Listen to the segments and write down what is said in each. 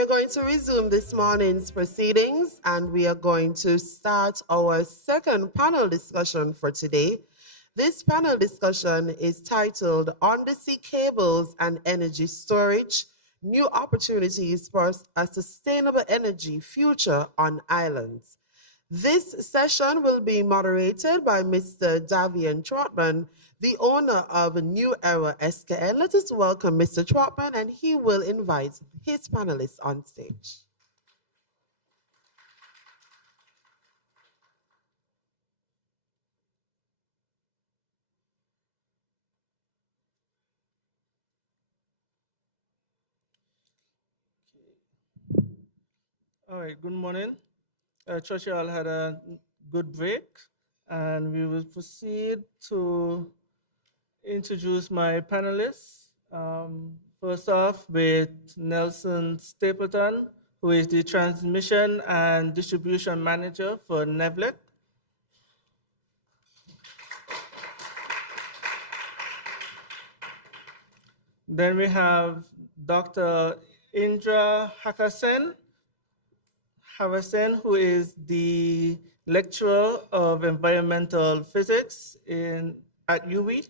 We're going to resume this morning's proceedings, and we are going to start our second panel discussion for today. This panel discussion is titled Undersea Cables and Energy Storage, New Opportunities for a Sustainable Energy Future on Islands. This session will be moderated by Mr. Davian Trotman, the owner of New Era SKN. Let us welcome Mr. Trotman, and he will invite his panelists on stage. All right, good morning. Trust you all had a good break, and we will proceed to introduce my panelists. First off, with Nelson Stapleton, who is the Transmission and Distribution Manager for NEVLEC. Then we have Dr. Indra Hakasen, who is the lecturer of environmental physics at UWI.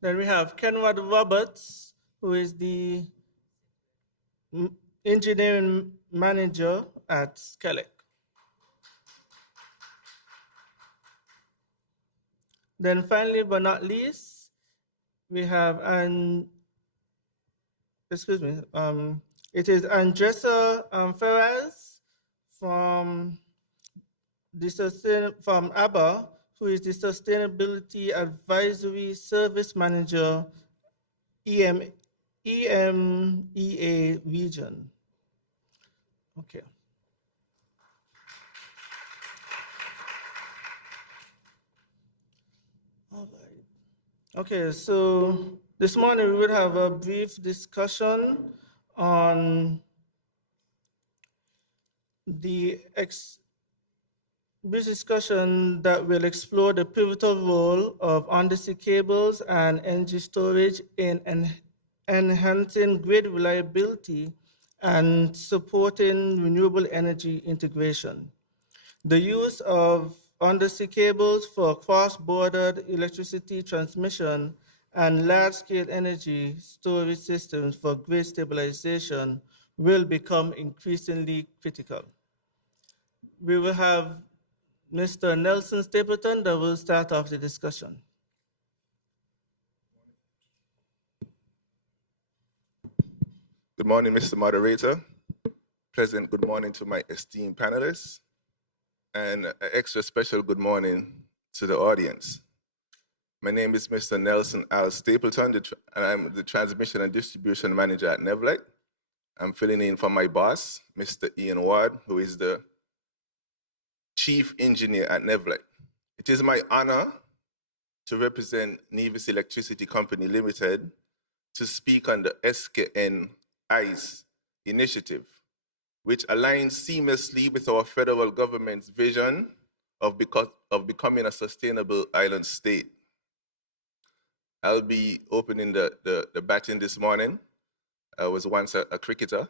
Then we have Kenward Roberts, who is the engineering manager at Skelec. Then finally, but not least, we have it is Andressa Ferraz from ABBA, who is the Sustainability Advisory Service Manager, EMEA region. Okay. All right. Okay, so this morning we will have a brief discussion on that will explore the pivotal role of undersea cables and energy storage in enhancing grid reliability and supporting renewable energy integration. The use of undersea cables for cross-border electricity transmission and large-scale energy storage systems for grid stabilization will become increasingly critical. We will have Mr. Nelson Stapleton that will start off the discussion. Good morning, Mr. Moderator. Pleasant good morning to my esteemed panelists, and an extra special good morning to the audience. My name is Mr. Nelson Al Stapleton, and I'm the Transmission and Distribution Manager at NEVLEC. I'm filling in for my boss, Mr. Ian Ward, who is the Chief Engineer at NEVLEC. It is my honor to represent Nevis Electricity Company Limited to speak on the SKN ICE initiative, which aligns seamlessly with our federal government's vision of becoming a sustainable island state. I'll be opening the batting this morning. I was once a cricketer.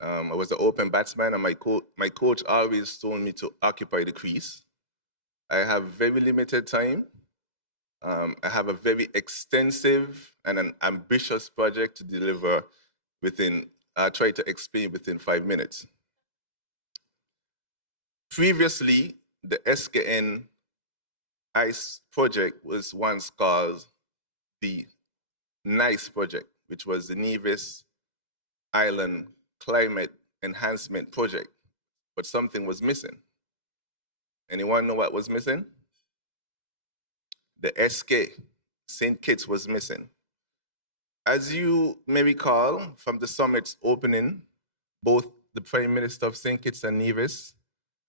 I was an open batsman, and my coach always told me to occupy the crease. I have very limited time. I have a very extensive and an ambitious project to deliver I'll try to explain within 5 minutes. Previously, the SKN ICE project was once called the NICE project, which was the Nevis Island Climate Enhancement Project, but something was missing. Anyone know what was missing? The SK, St. Kitts, was missing. As you may recall from the summit's opening, both the Prime Minister of St. Kitts and Nevis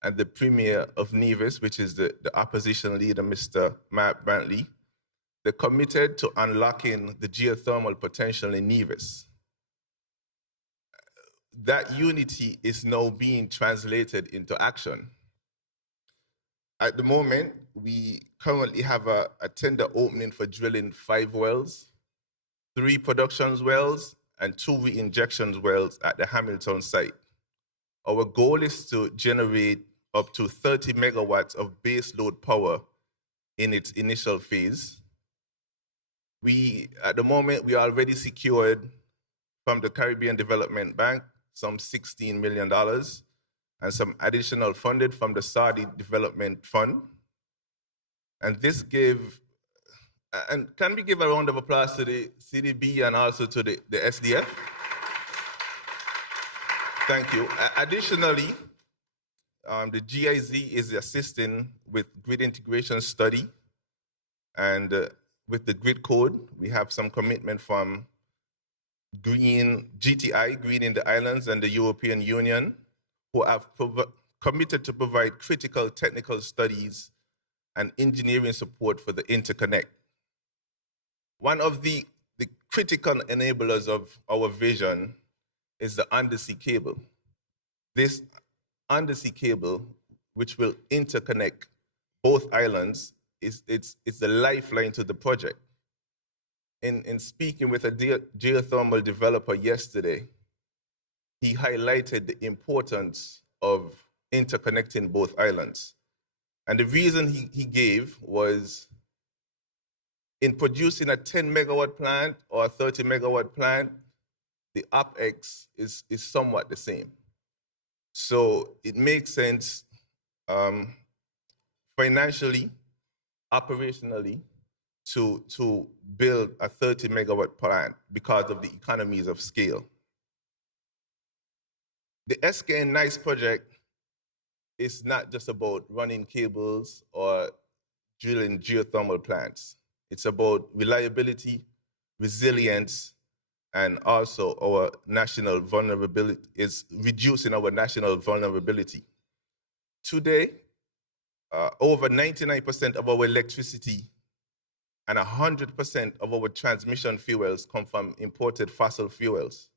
and the Premier of Nevis, which is the opposition leader, Mr. Mark Brantley, they committed to unlocking the geothermal potential in Nevis. That unity is now being translated into action. At the moment, we currently have a tender opening for drilling 5 wells, 3 production wells, and 2 reinjection wells at the Hamilton site. Our goal is to generate up to 30 megawatts of base load power in its initial phase. At the moment, we already secured from the Caribbean Development Bank some $16 million and some additional funded from the Saudi Development Fund. And this and can we give a round of applause to the CDB and also to the SDF? Thank you. Additionally, the GIZ is assisting with grid integration study, and with the grid code, we have some commitment from GTI, Greening the Islands, and the European Union, who have committed to provide critical technical studies and engineering support for the interconnect. One of the critical enablers of our vision is the undersea cable. This undersea cable, which will interconnect both islands, is the lifeline to the project. In speaking with a geothermal developer yesterday, he highlighted the importance of interconnecting both islands. And the reason he gave was, in producing a 10 megawatt plant or a 30 megawatt plant, the OpEx is somewhat the same. So it makes sense financially, operationally, to build a 30 megawatt plant because of the economies of scale. The SKN NICE project is not just about running cables or drilling geothermal plants. It's about reliability, resilience, and also our national vulnerability, is reducing our national vulnerability. Today, over 99% of our electricity and 100% of our transmission fuels come from imported fossil fuels.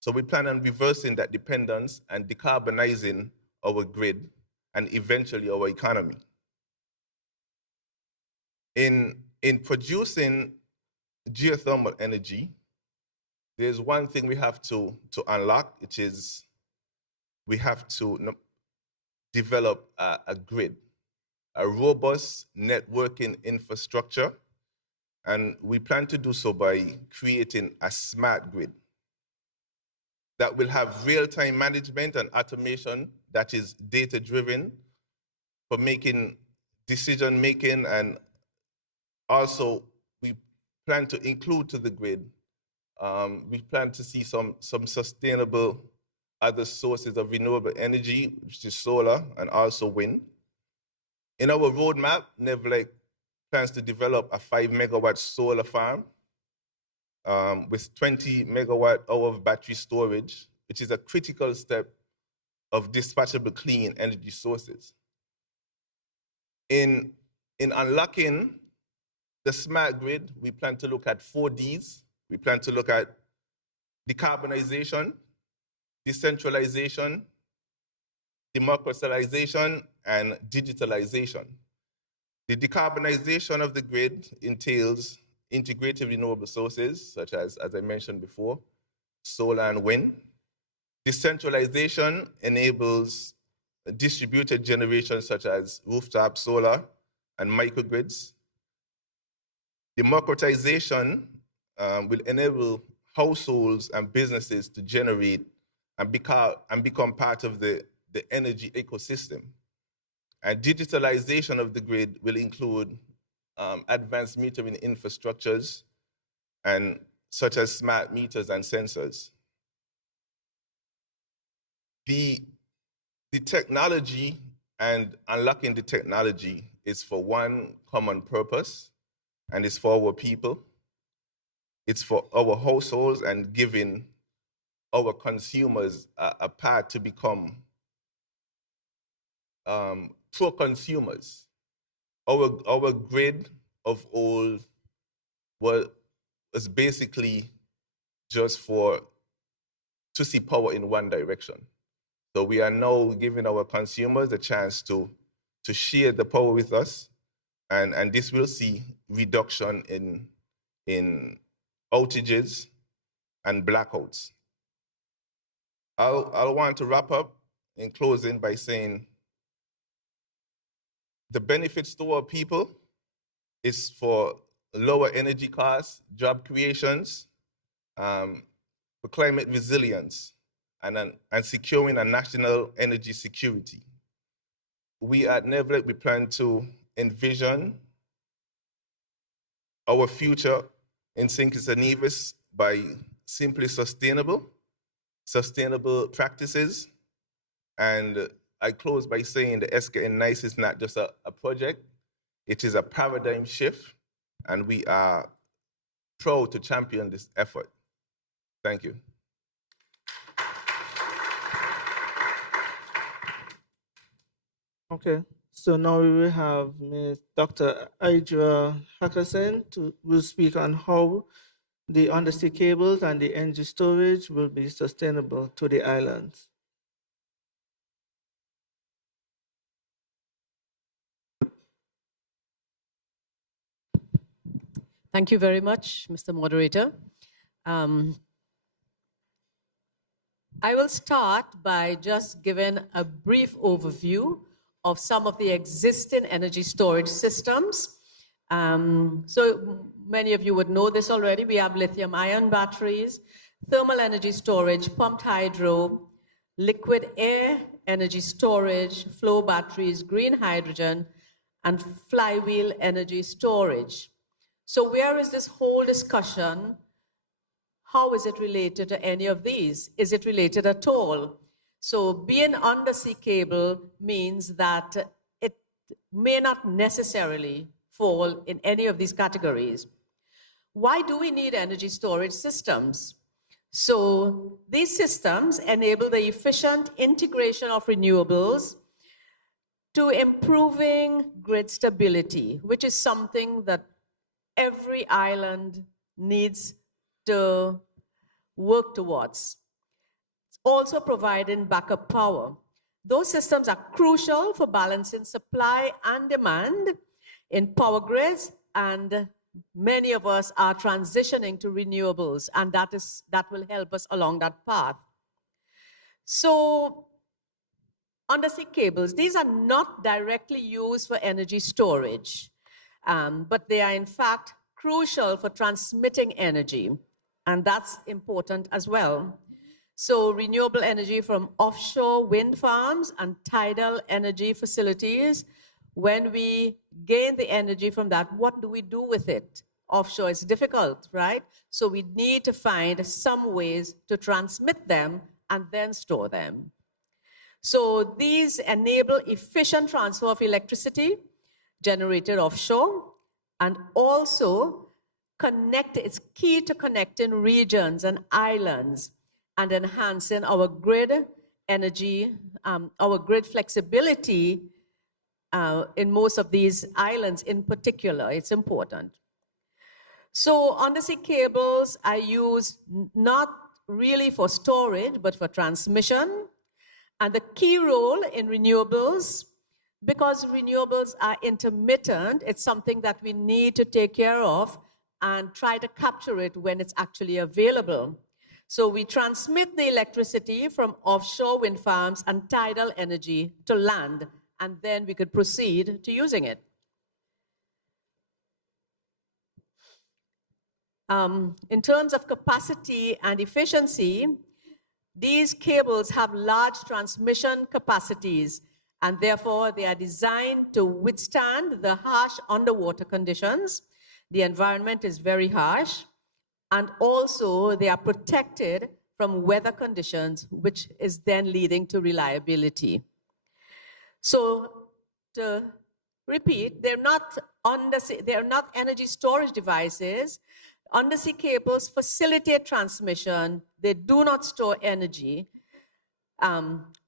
So we plan on reversing that dependence and decarbonizing our grid and eventually our economy. In producing geothermal energy, there's one thing we have to unlock, which is we have to develop a grid, a robust networking infrastructure, and we plan to do so by creating a smart grid that will have real-time management and automation that is data-driven for making decision-making, and also we plan to include to the grid, we plan to see some sustainable other sources of renewable energy, which is solar and also wind. In our roadmap, Nevlec plans to develop a 5 megawatt solar farm with 20 megawatt hour of battery storage, which is a critical step of dispatchable clean energy sources. In unlocking the smart grid, we plan to look at 4 Ds. We plan to look at decarbonization, decentralization, democratization, and digitalization. The decarbonization of the grid entails integrated renewable sources, such as I mentioned before, solar and wind. Decentralization enables distributed generation, such as rooftop solar and microgrids. Democratization will enable households and businesses to generate and become part of the energy ecosystem. And digitalization of the grid will include advanced metering infrastructures, and such as smart meters and sensors. The technology and unlocking the technology is for one common purpose, and it's for our people. It's for our households and giving our consumers a path to become pro-consumers. Our grid of old was basically just to see power in one direction. So we are now giving our consumers a chance to to share the power with us, and this will see reduction in outages and blackouts. I'll want to wrap up in closing by saying the benefits to our people is for lower energy costs, job creations, for climate resilience, and securing a national energy security. We at Nevlet, we plan to envision our future in St. Kitts and Nevis by simply sustainable practices. And I close by saying the SKN NICE is not just a project, it is a paradigm shift, and we are proud to champion this effort. Thank you. Okay, so now we will have Ms. Dr. Idra Hackerson will speak on how the undersea cables and the energy storage will be sustainable to the islands. Thank you very much, Mr. Moderator. I will start by just giving a brief overview of some of the existing energy storage systems. So many of you would know this already. We have lithium-ion batteries, thermal energy storage, pumped hydro, liquid air energy storage, flow batteries, green hydrogen, and flywheel energy storage. So where is this whole discussion? How is it related to any of these? Is it related at all? So being undersea cable means that it may not necessarily fall in any of these categories. Why do we need energy storage systems? So these systems enable the efficient integration of renewables to improving grid stability, which is something that every island needs to work towards. Also providing backup power. Those systems are crucial for balancing supply and demand in power grids, and many of us are transitioning to renewables, and that will help us along that path. So undersea cables, these are not directly used for energy storage, but they are in fact crucial for transmitting energy, and that's important as well. So renewable energy from offshore wind farms and tidal energy facilities, when we gain the energy from that, what do we do with it? Offshore is difficult, right? So we need to find some ways to transmit them and then store them. So these enable efficient transfer of electricity generated offshore, and also it's key to connecting regions and islands and enhancing our grid energy, our grid flexibility in most of these islands in particular. It's important. So undersea cables are used not really for storage, but for transmission. And the key role in renewables, because renewables are intermittent, it's something that we need to take care of and try to capture it when it's actually available. So we transmit the electricity from offshore wind farms and tidal energy to land, and then we could proceed to using it. In terms of capacity and efficiency, these cables have large transmission capacities, and therefore they are designed to withstand the harsh underwater conditions. The environment is very harsh, and also they are protected from weather conditions, which is then leading to reliability. So to repeat, they're not energy storage devices. Undersea cables facilitate transmission. They do not store energy.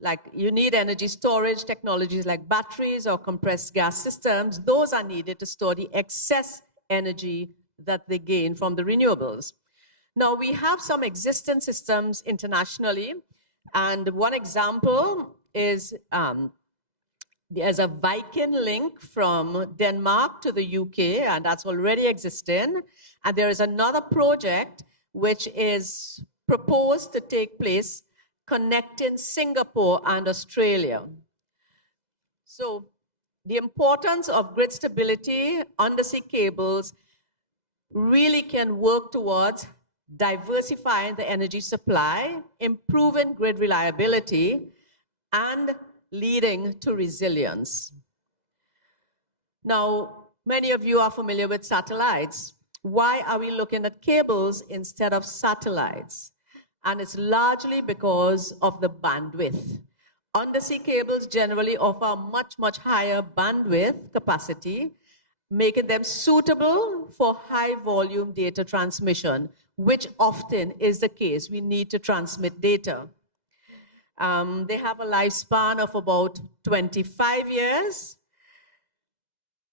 Like you need energy storage technologies like batteries or compressed gas systems. Those are needed to store the excess energy that they gain from the renewables. Now we have some existing systems internationally, and one example is There's a Viking link from Denmark to the UK, and that's already existing. And there is another project which is proposed to take place connecting Singapore and Australia. So the importance of grid stability, undersea cables really can work towards diversifying the energy supply, improving grid reliability, and leading to resilience. Now, many of you are familiar with satellites. Why are we looking at cables instead of satellites? And it's largely because of the bandwidth. Undersea cables generally offer much, much higher bandwidth capacity, making them suitable for high volume data transmission, which often is the case. We need to transmit data. They have a lifespan of about 25 years.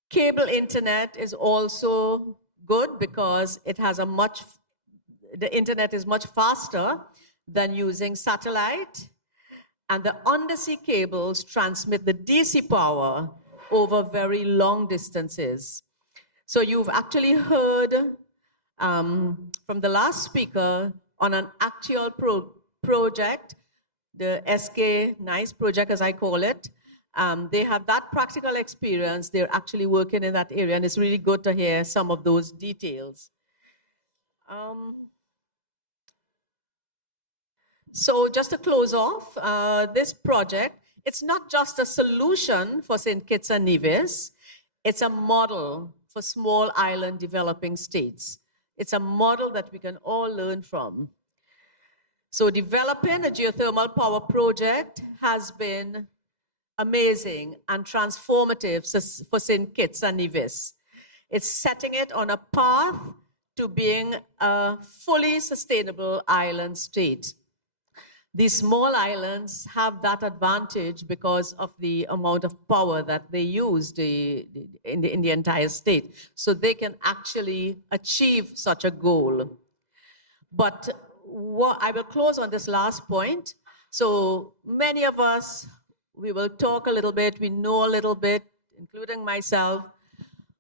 Cable internet is also good because it has the internet is much faster than using satellite. And the undersea cables transmit the DC power over very long distances. So you've actually heard from the last speaker on an actual project, the GSIS project, as I call it. They have that practical experience. They're actually working in that area, and it's really good to hear some of those details. So just to close off, this project, it's not just a solution for St. Kitts and Nevis, it's a model for small island developing states. It's a model that we can all learn from. So developing a geothermal power project has been amazing and transformative for St. Kitts and Nevis. It's setting it on a path to being a fully sustainable island state. These small islands have that advantage because of the amount of power that they use in the entire state. So they can actually achieve such a goal. But I will close on this last point. So many of us, we will talk a little bit, we know a little bit, including myself,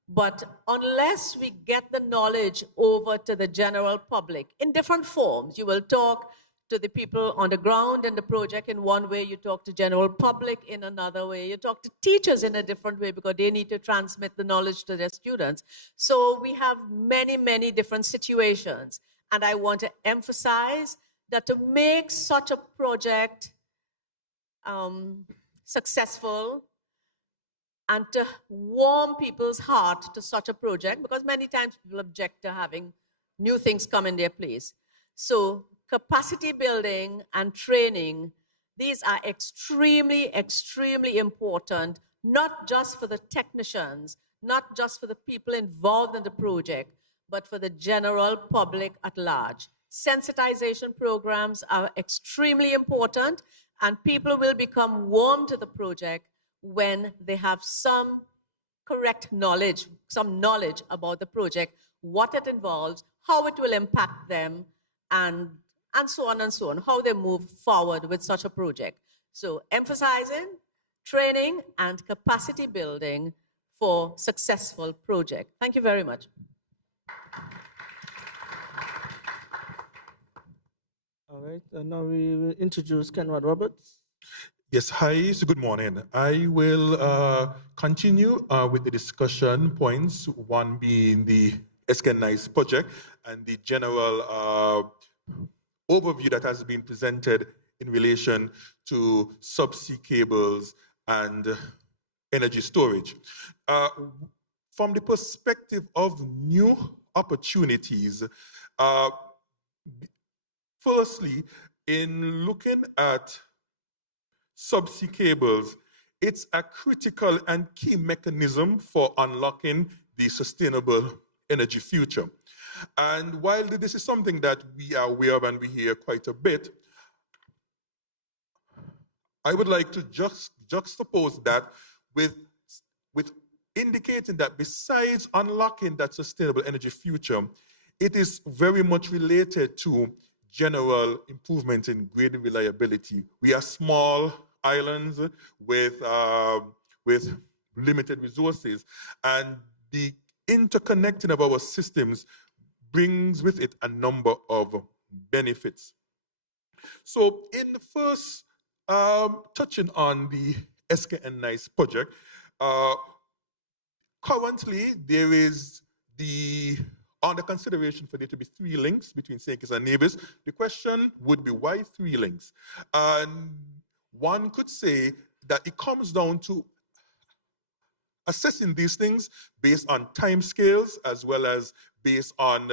but unless we get the knowledge over to the general public in different forms, you will talk to the people on the ground in the project in one way, you talk to general public in another way, you talk to teachers in a different way because they need to transmit the knowledge to their students. So we have many, many different situations. And I want to emphasize that to make such a project successful and to warm people's heart to such a project, because many times people object to having new things come in their place. So capacity building and training, these are extremely, extremely important, not just for the technicians, not just for the people involved in the project, but for the general public at large. Sensitization programs are extremely important, and people will become warm to the project when they have some correct knowledge, some knowledge about the project, what it involves, how it will impact them, and so on and so on, how they move forward with such a project. So emphasizing training and capacity building for successful project. Thank you very much. All right, and now we will introduce Kenward Roberts. Yes, hi, so good morning. I will continue with the discussion points, one being the GSIS project and the general overview that has been presented in relation to subsea cables and energy storage. From the perspective of new opportunities, firstly, in looking at subsea cables, it's a critical and key mechanism for unlocking the sustainable energy future. And while this is something that we are aware of and we hear quite a bit, I would like to juxtapose that with indicating that besides unlocking that sustainable energy future, it is very much related to general improvement in grid reliability. We are small islands with with limited resources. And the interconnecting of our systems brings with it a number of benefits. So in the first, touching on the SKN-NICE project, currently there is under consideration for there to be 3 links between St. Kitts and Nevis. The question would be, why 3 links? And one could say that it comes down to assessing these things based on timescales as well as based on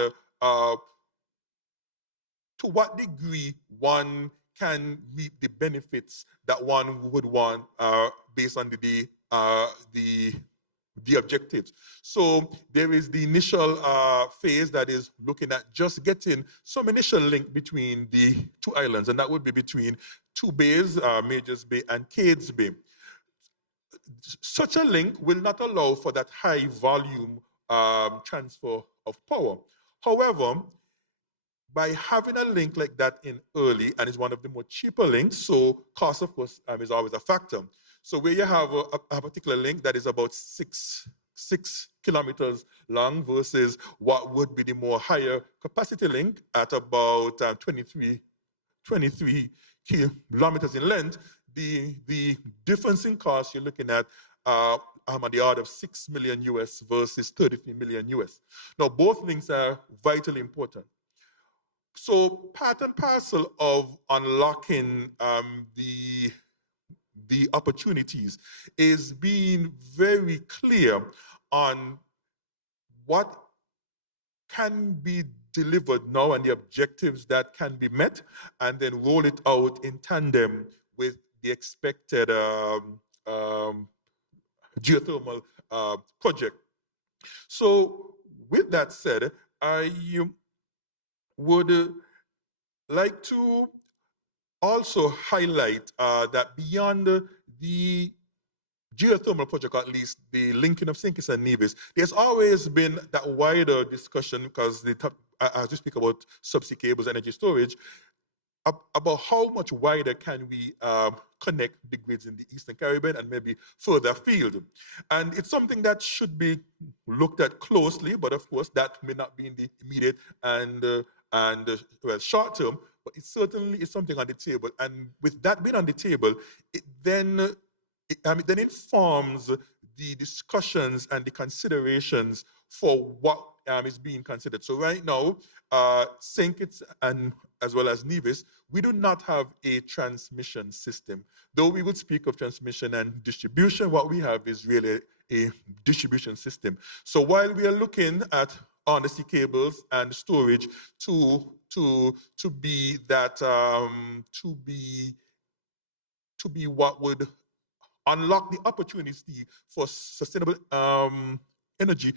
to what degree one can reap the benefits that one would want based on the objectives. So there is the initial phase that is looking at just getting some initial link between the 2 islands, and that would be between 2 bays, Majors Bay and Cades Bay. Such a link will not allow for that high volume transfer of power. However, by having a link like that in early, and it's one of the more cheaper links, so cost, of course, is always a factor. So where you have a particular link that is about 6 kilometers long versus what would be the more higher capacity link at about 23 kilometers in length, the difference in cost you're looking at on the order of 6 million US versus 33 million US. Now, both links are vitally important. So part and parcel of unlocking the opportunities is being very clear on what can be delivered now and the objectives that can be met, and then roll it out in tandem with the expected geothermal project. So with that said, I would like to also highlight that beyond the geothermal project, at least the linking of St. Kitts and Nevis, there's always been that wider discussion, because as we speak about subsea cables, energy storage, about how much wider can we connect the grids in the Eastern Caribbean and maybe further afield. And it's something that should be looked at closely, but of course that may not be in the immediate and well, short term, but it certainly is something on the table. And with that being on the table, it then informs the discussions and the considerations for what is being considered. So right now, St. Kitts and as well as Nevis, we do not have a transmission system. Though we would speak of transmission and distribution, what we have is really a distribution system. So while we are looking at undersea cables and storage to be that to be what would unlock the opportunity for sustainable energy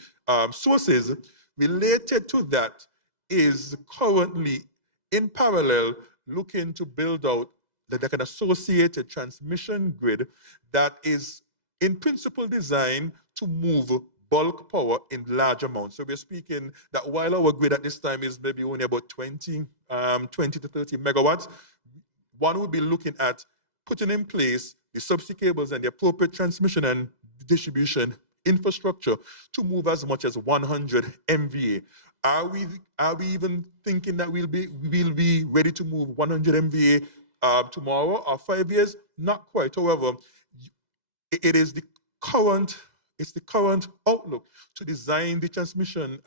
sources, related to that is currently in parallel looking to build out like an associated transmission grid that is in principle designed to move bulk power in large amounts. So we're speaking that while our grid at this time is maybe only about 20 to 30 megawatts, one would be looking at putting in place the subsea cables and the appropriate transmission and distribution infrastructure to move as much as 100 MVA. Are we even thinking that we'll be ready to move 100 MVA tomorrow or 5 years? Not quite. However, it is the current outlook to design the transmission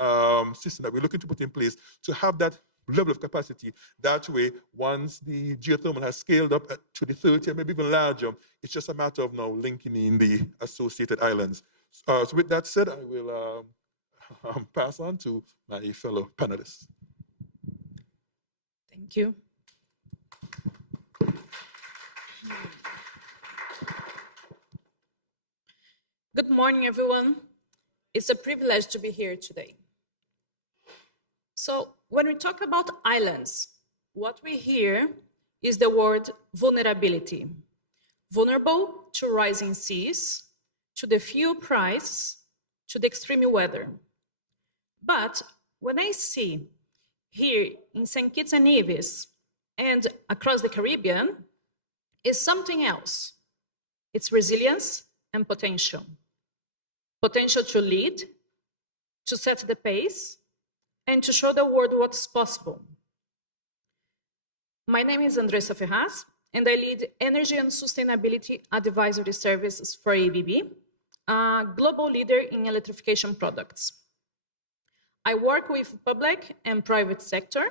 system that we're looking to put in place to have that level of capacity. That way, once the geothermal has scaled up to the 30 or maybe even larger, it's just a matter of now linking in the associated islands. So with that said, I will pass on to my fellow panelists. Thank you. Good morning, everyone. It's a privilege to be here today. So when we talk about islands, what we hear is the word vulnerability. Vulnerable to rising seas, to the fuel price, to the extreme weather. But when I see here in St. Kitts and Nevis and across the Caribbean, is something else. It's resilience and potential. Potential to lead, to set the pace, and to show the world what's possible. My name is Andressa Ferraz, and I lead Energy and Sustainability Advisory Services for ABB, a global leader in electrification products. I work with public and private sector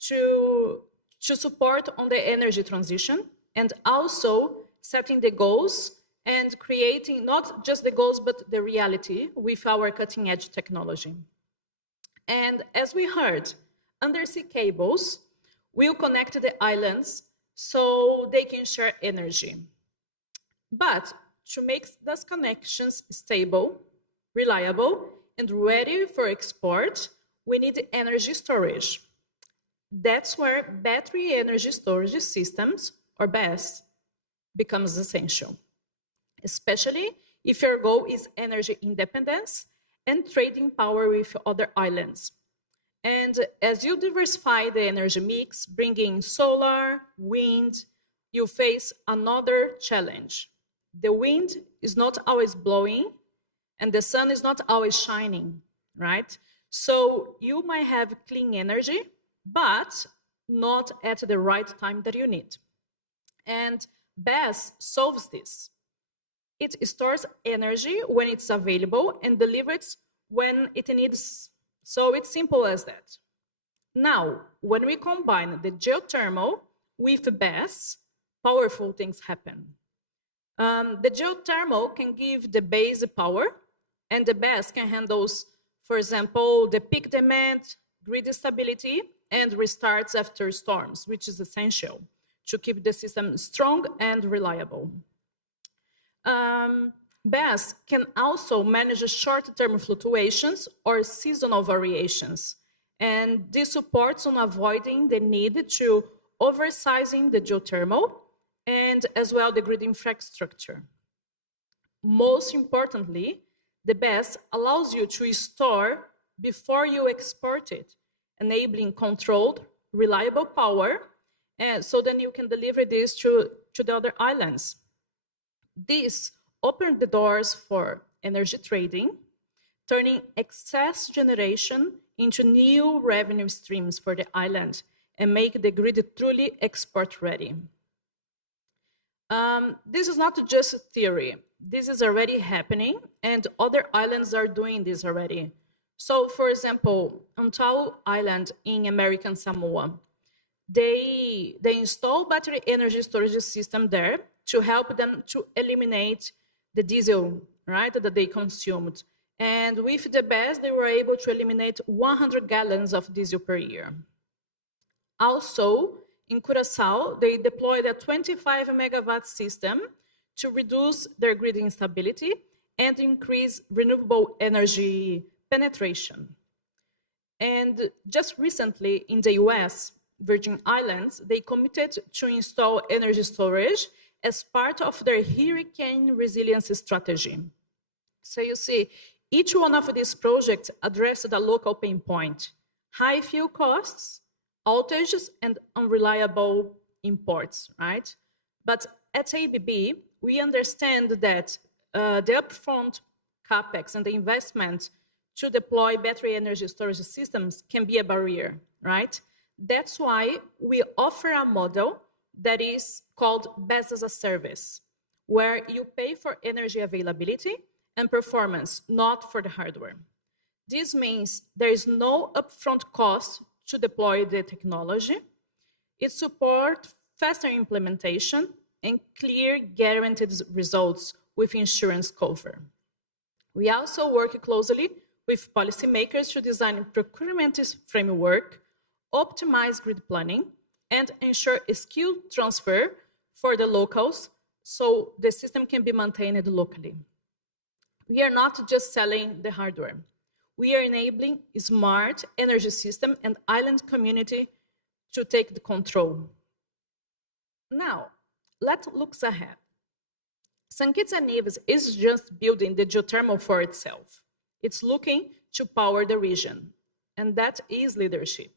to support on the energy transition and also setting the goals and creating not just the goals, but the reality with our cutting edge technology. And as we heard, undersea cables will connect the islands so they can share energy. But to make those connections stable, reliable, and ready for export, we need energy storage. That's where battery energy storage systems, or BESS, becomes essential, especially if your goal is energy independence and trading power with other islands. And as you diversify the energy mix, bringing solar, wind, you face another challenge. The wind is not always blowing, and the sun is not always shining, right? So you might have clean energy, but not at the right time that you need. And BESS solves this. It stores energy when it's available and delivers when it needs. So it's simple as that. Now, when we combine the geothermal with BESS, powerful things happen. The geothermal can give the base power, and the BESS can handle, for example, the peak demand, grid stability, and restarts after storms, which is essential to keep the system strong and reliable. BESS can also manage short-term fluctuations or seasonal variations, and this supports on avoiding the need to oversizing the geothermal and as well the grid infrastructure. Most importantly, the BESS allows you to store before you export it, enabling controlled, reliable power, and so then you can deliver this to the other islands. This opened the doors for energy trading, turning excess generation into new revenue streams for the island and make the grid truly export ready. This is not just a theory. This is already happening, and other islands are doing this already. So, for example, on Tau Island in American Samoa, they install battery energy storage system there to help them to eliminate the diesel, right, that they consumed. And with the BESS, they were able to eliminate 100 gallons of diesel per year. Also, in Curaçao, they deployed a 25 megawatt system to reduce their grid instability and increase renewable energy penetration. And just recently in the US, Virgin Islands, they committed to install energy storage as part of their hurricane resilience strategy. So you see, each one of these projects addressed a local pain point: high fuel costs, outages, and unreliable imports, right? But at ABB, we understand that the upfront capex and the investment to deploy battery energy storage systems can be a barrier, right? That's why we offer a model that is called BESS as a service, where you pay for energy availability and performance, not for the hardware. This means there is no upfront cost to deploy the technology. It supports faster implementation and clear guaranteed results with insurance cover. We also work closely with policymakers to design a procurement framework, optimize grid planning, and ensure a skill transfer for the locals so the system can be maintained locally. We are not just selling the hardware. We are enabling a smart energy system and island community to take the control. Now, let's look ahead. St. Kitts and Nevis is just building the geothermal for itself. It's looking to power the region, and that is leadership.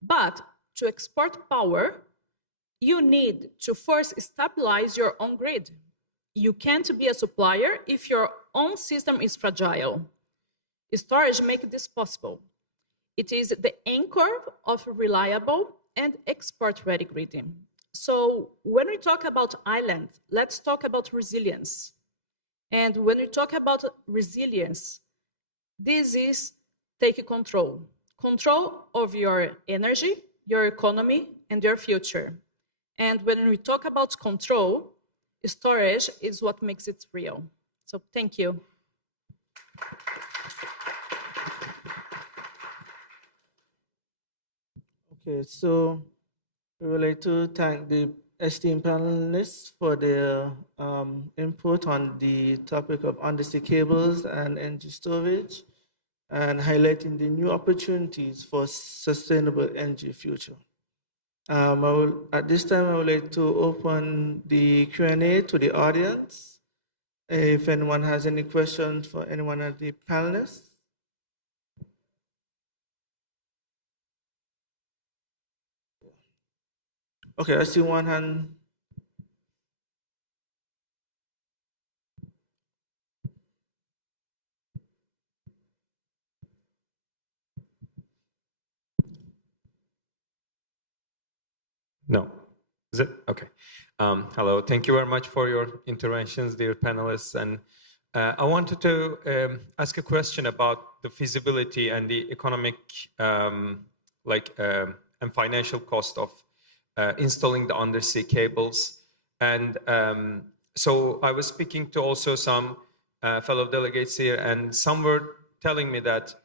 But to export power, you need to first stabilize your own grid. you can't be a supplier if your own system is fragile. Storage makes this possible. It is the anchor of reliable and export-ready grid. So when we talk about island, let's talk about resilience. And when we talk about resilience, this is take control. Control of your energy, your economy, and your future. And when we talk about control, storage is what makes it real. So thank you. Okay, so we would like to thank the esteemed panelists for their input on the topic of undersea cables and energy storage and highlighting the new opportunities for sustainable energy future. At this time, I would like to open the Q&A to the audience. If anyone has any questions for anyone of the panelists. Okay, I see one hand. No. Is it? Okay. Hello. Thank you very much for your interventions, dear panelists. And I wanted to ask a question about the feasibility and the economic and financial cost of installing the undersea cables. And so I was speaking to also some fellow delegates here, and some were telling me that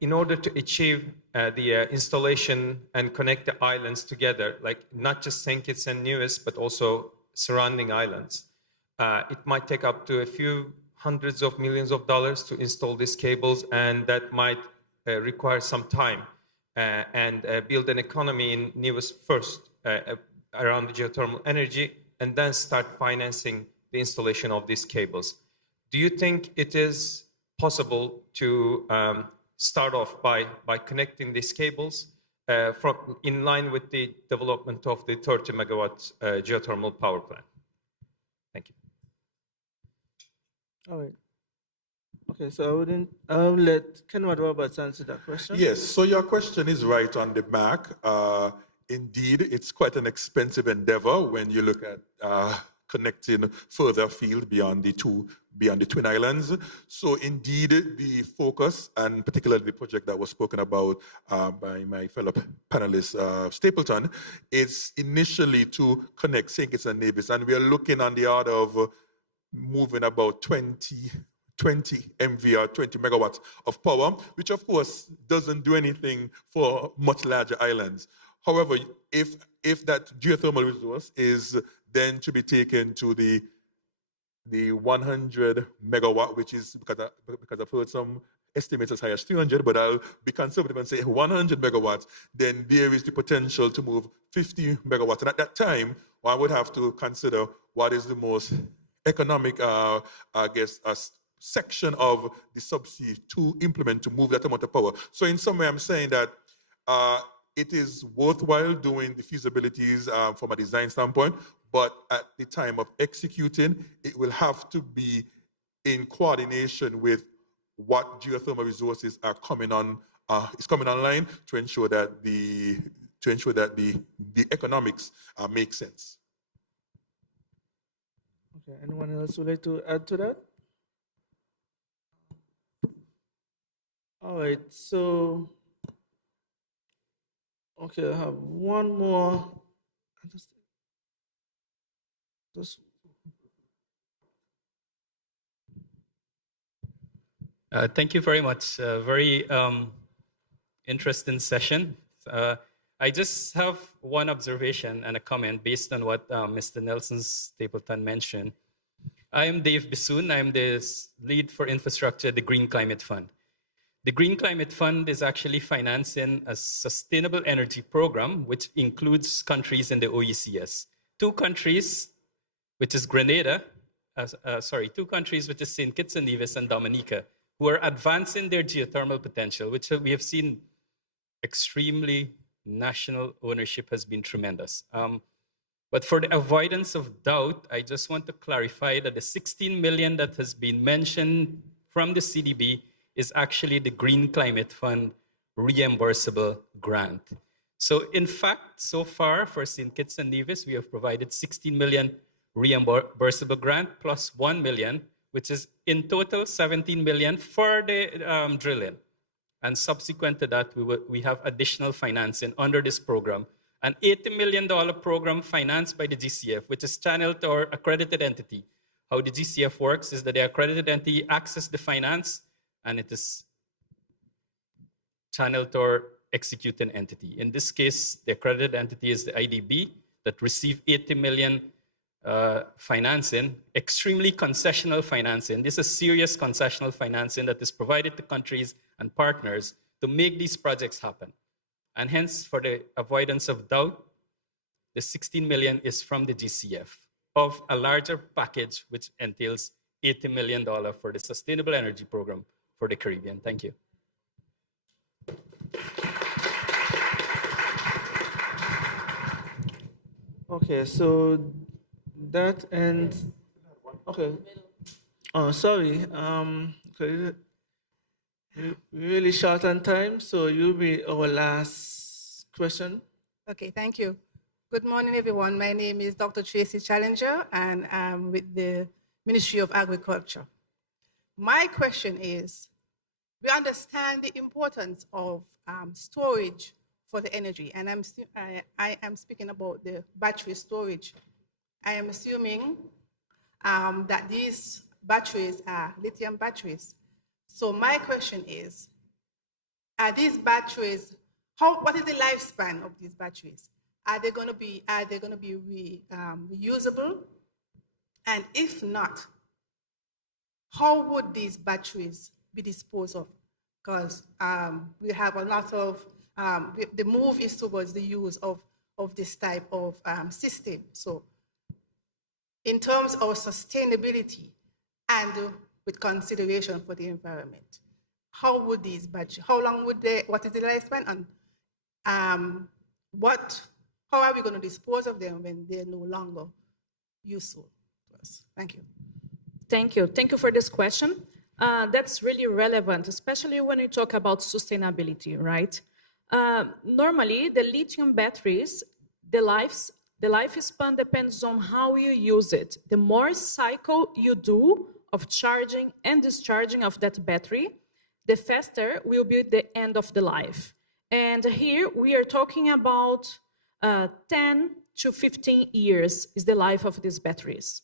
in order to achieve the installation and connect the islands together, like not just St. Kitts and Nevis, but also surrounding islands, it might take up to a few hundreds of millions of dollars to install these cables, and that might require some time and build an economy in Nevis first around the geothermal energy, and then start financing the installation of these cables. Do you think it is possible to start off by connecting these cables in line with the development of the 30 megawatt geothermal power plant? Thank you. All right. Okay, so I'll let Ken Roberts answer that question. Yes, so your question is right on the mark. Indeed, it's quite an expensive endeavor when you look at connecting further afield beyond the Twin Islands. So indeed, the focus, and particularly the project that was spoken about by my fellow panelist, Stapleton, is initially to connect St. Kitts and Nevis, and we are looking on the order of moving about 20 MV or 20 megawatts of power, which of course doesn't do anything for much larger islands. However, if that geothermal resource is then to be taken to the 100 megawatt, which is because I've heard some estimates as high as 300, but I'll be conservative and say 100 megawatts, then there is the potential to move 50 megawatts. And at that time, one would have to consider what is the most economic, section of the subsea to implement to move that amount of power. So in some way, I'm saying that it is worthwhile doing the feasibilities from a design standpoint, but at the time of executing, it will have to be in coordination with what geothermal resources are coming online to ensure that the economics make sense. Okay, anyone else would like to add to that? All right, so, okay, I have one more. Thank you very much. Very interesting session. I just have one observation and a comment based on what Mr. Nelson Stapleton mentioned. I am Dave Bisoon. I am the lead for infrastructure at the Green Climate Fund. The Green Climate Fund is actually financing a sustainable energy program, which includes countries in the OECS. Two countries, which is two countries, which is St. Kitts and Nevis and Dominica, who are advancing their geothermal potential, which we have seen extremely national ownership has been tremendous. But for the avoidance of doubt, I just want to clarify that the 16 million that has been mentioned from the CDB is actually the Green Climate Fund reimbursable grant. So in fact, so far for St. Kitts and Nevis, we have provided 16 million reimbursable grant plus 1 million, which is in total 17 million for the drilling. And subsequent to that, we have additional financing under this program, an $80 million program financed by the GCF, which is channeled to our accredited entity. How the GCF works is that the accredited entity accesses the finance, and it is channeled to our executing entity. In this case, the accredited entity is the IDB that received 80 million financing, extremely concessional financing. This is serious concessional financing that is provided to countries and partners to make these projects happen. And hence, for the avoidance of doubt, the 16 million is from the GCF of a larger package which entails $80 million for the Sustainable Energy Program for the Caribbean. Thank you. Okay, so that ends. Okay. Oh, sorry. Okay. We're really short on time, so you'll be our last question. Okay, thank you. Good morning, everyone. My name is Dr. Tracy Challenger, and I'm with the Ministry of Agriculture. My question is, we understand the importance of storage for the energy, and I am speaking about the battery storage. I am assuming that these batteries are lithium batteries. So my question is, are these batteries, what is the lifespan of these batteries? Are they going to be reusable? And if not, how would these batteries be disposed of? Because we have a lot of, the move is towards the use of this type of system. So in terms of sustainability and with consideration for the environment, how would these batteries, how long would they, what is the lifespan, and how are we going to dispose of them when they're no longer useful to us? Thank you. Thank you. Thank you for this question. That's really relevant, especially when you talk about sustainability, right? Normally, the lithium batteries, the lifespan depends on how you use it. The more cycle you do of charging and discharging of that battery, the faster will be the end of the life. And here we are talking about 10 to 15 years is the life of these batteries.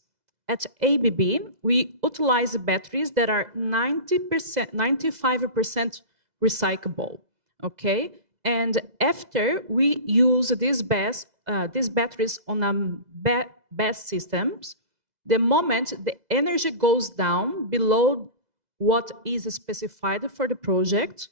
At ABB, we utilize batteries that are 90%, 95% recyclable, okay? And after we use these batteries on BESS systems, the moment the energy goes down below what is specified for the project,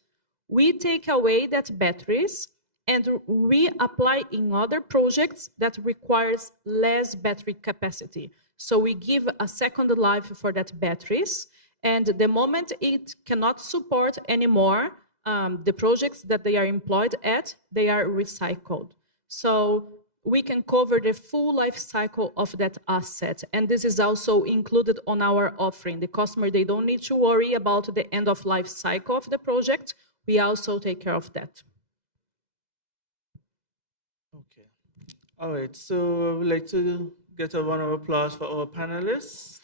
we take away that batteries and reapply in other projects that requires less battery capacity. So we give a second life for that batteries, and the moment it cannot support anymore the projects that they are employed at, they are recycled. So we can cover the full life cycle of that asset. And this is also included on our offering. The customer, they don't need to worry about the end of life cycle of the project. We also take care of that. Okay. All right, so I would like to get a round of applause for our panelists.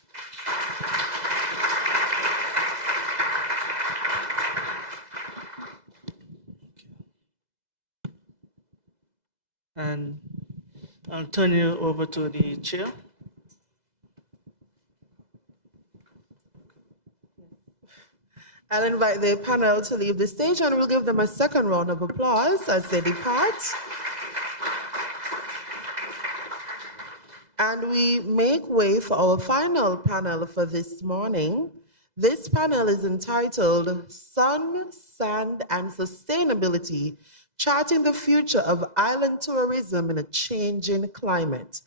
And I'll turn you over to the chair. I'll invite the panel to leave the stage, and we'll give them a second round of applause as they depart. And we make way for our final panel for this morning. This panel is entitled Sun, Sand, and Sustainability, Charting the Future of Island Tourism in a Changing Climate.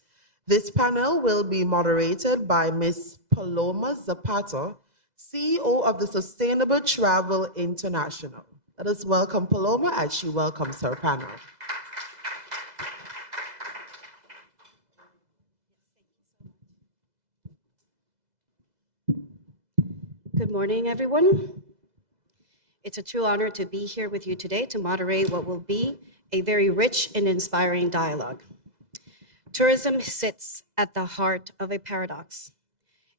This panel will be moderated by Ms. Paloma Zapata, CEO of the Sustainable Travel International. Let us welcome Paloma as she welcomes her panel. morning, everyone. It's a true honor to be here with you today to moderate what will be a very rich and inspiring dialogue. Tourism sits at the heart of a paradox.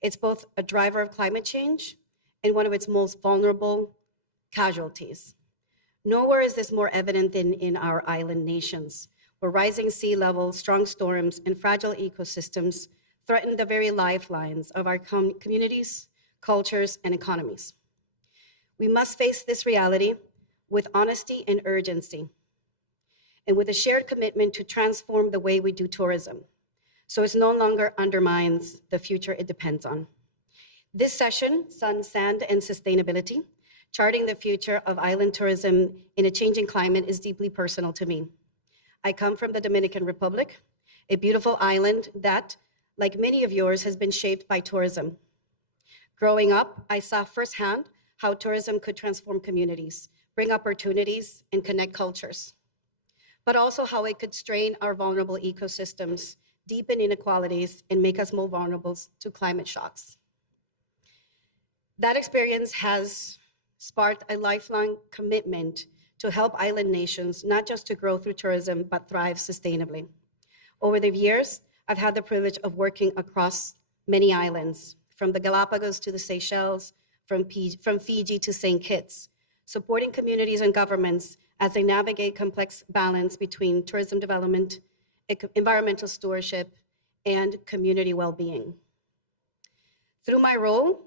It's both a driver of climate change and one of its most vulnerable casualties. Nowhere is this more evident than in our island nations, where rising sea levels, strong storms, and fragile ecosystems threaten the very lifelines of our communities, cultures, and economies. We must face this reality with honesty and urgency, and with a shared commitment to transform the way we do tourism, so it no longer undermines the future it depends on. This session, Sun, Sand, and Sustainability, Charting the Future of Island Tourism in a Changing Climate, is deeply personal to me. I come from the Dominican Republic, a beautiful island that, like many of yours, has been shaped by tourism. Growing up, I saw firsthand how tourism could transform communities, bring opportunities, and connect cultures, but also how it could strain our vulnerable ecosystems, deepen inequalities, and make us more vulnerable to climate shocks. That experience has sparked a lifelong commitment to help island nations, not just to grow through tourism, but thrive sustainably. Over the years, I've had the privilege of working across many islands, from the Galapagos to the Seychelles, from Fiji to St. Kitts, supporting communities and governments as they navigate complex balance between tourism development, environmental stewardship, and community well-being. Through my role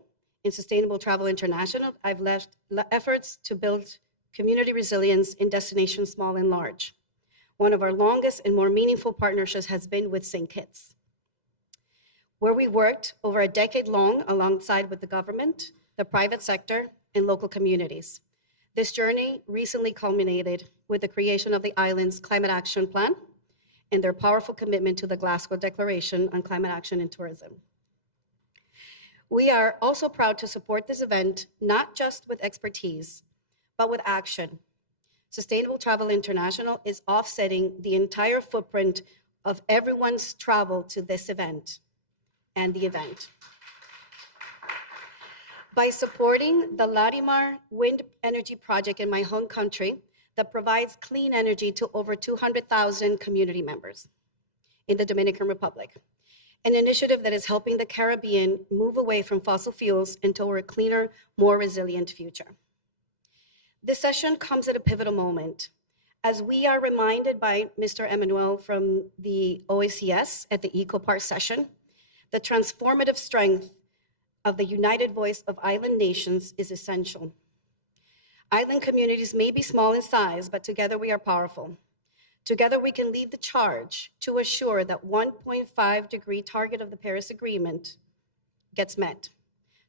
in Sustainable Travel International, I've led efforts to build community resilience in destinations small and large. One of our longest and more meaningful partnerships has been with St. Kitts, where we worked over a decade long alongside with the government, the private sector, and local communities. This journey recently culminated with the creation of the island's Climate Action Plan and their powerful commitment to the Glasgow Declaration on Climate Action and Tourism. We are also proud to support this event, not just with expertise, but with action. Sustainable Travel International is offsetting the entire footprint of everyone's travel to this event and the event. By supporting the Larimar wind energy project in my home country that provides clean energy to over 200,000 community members in the Dominican Republic, an initiative that is helping the Caribbean move away from fossil fuels and toward a cleaner, more resilient future. This session comes at a pivotal moment, as we are reminded by Mr. Emmanuel from the OACS at the EcoPark session, the transformative strength of the united voice of island nations is essential. Island communities may be small in size, but together we are powerful. Together we can lead the charge to assure that 1.5-degree target of the Paris Agreement gets met.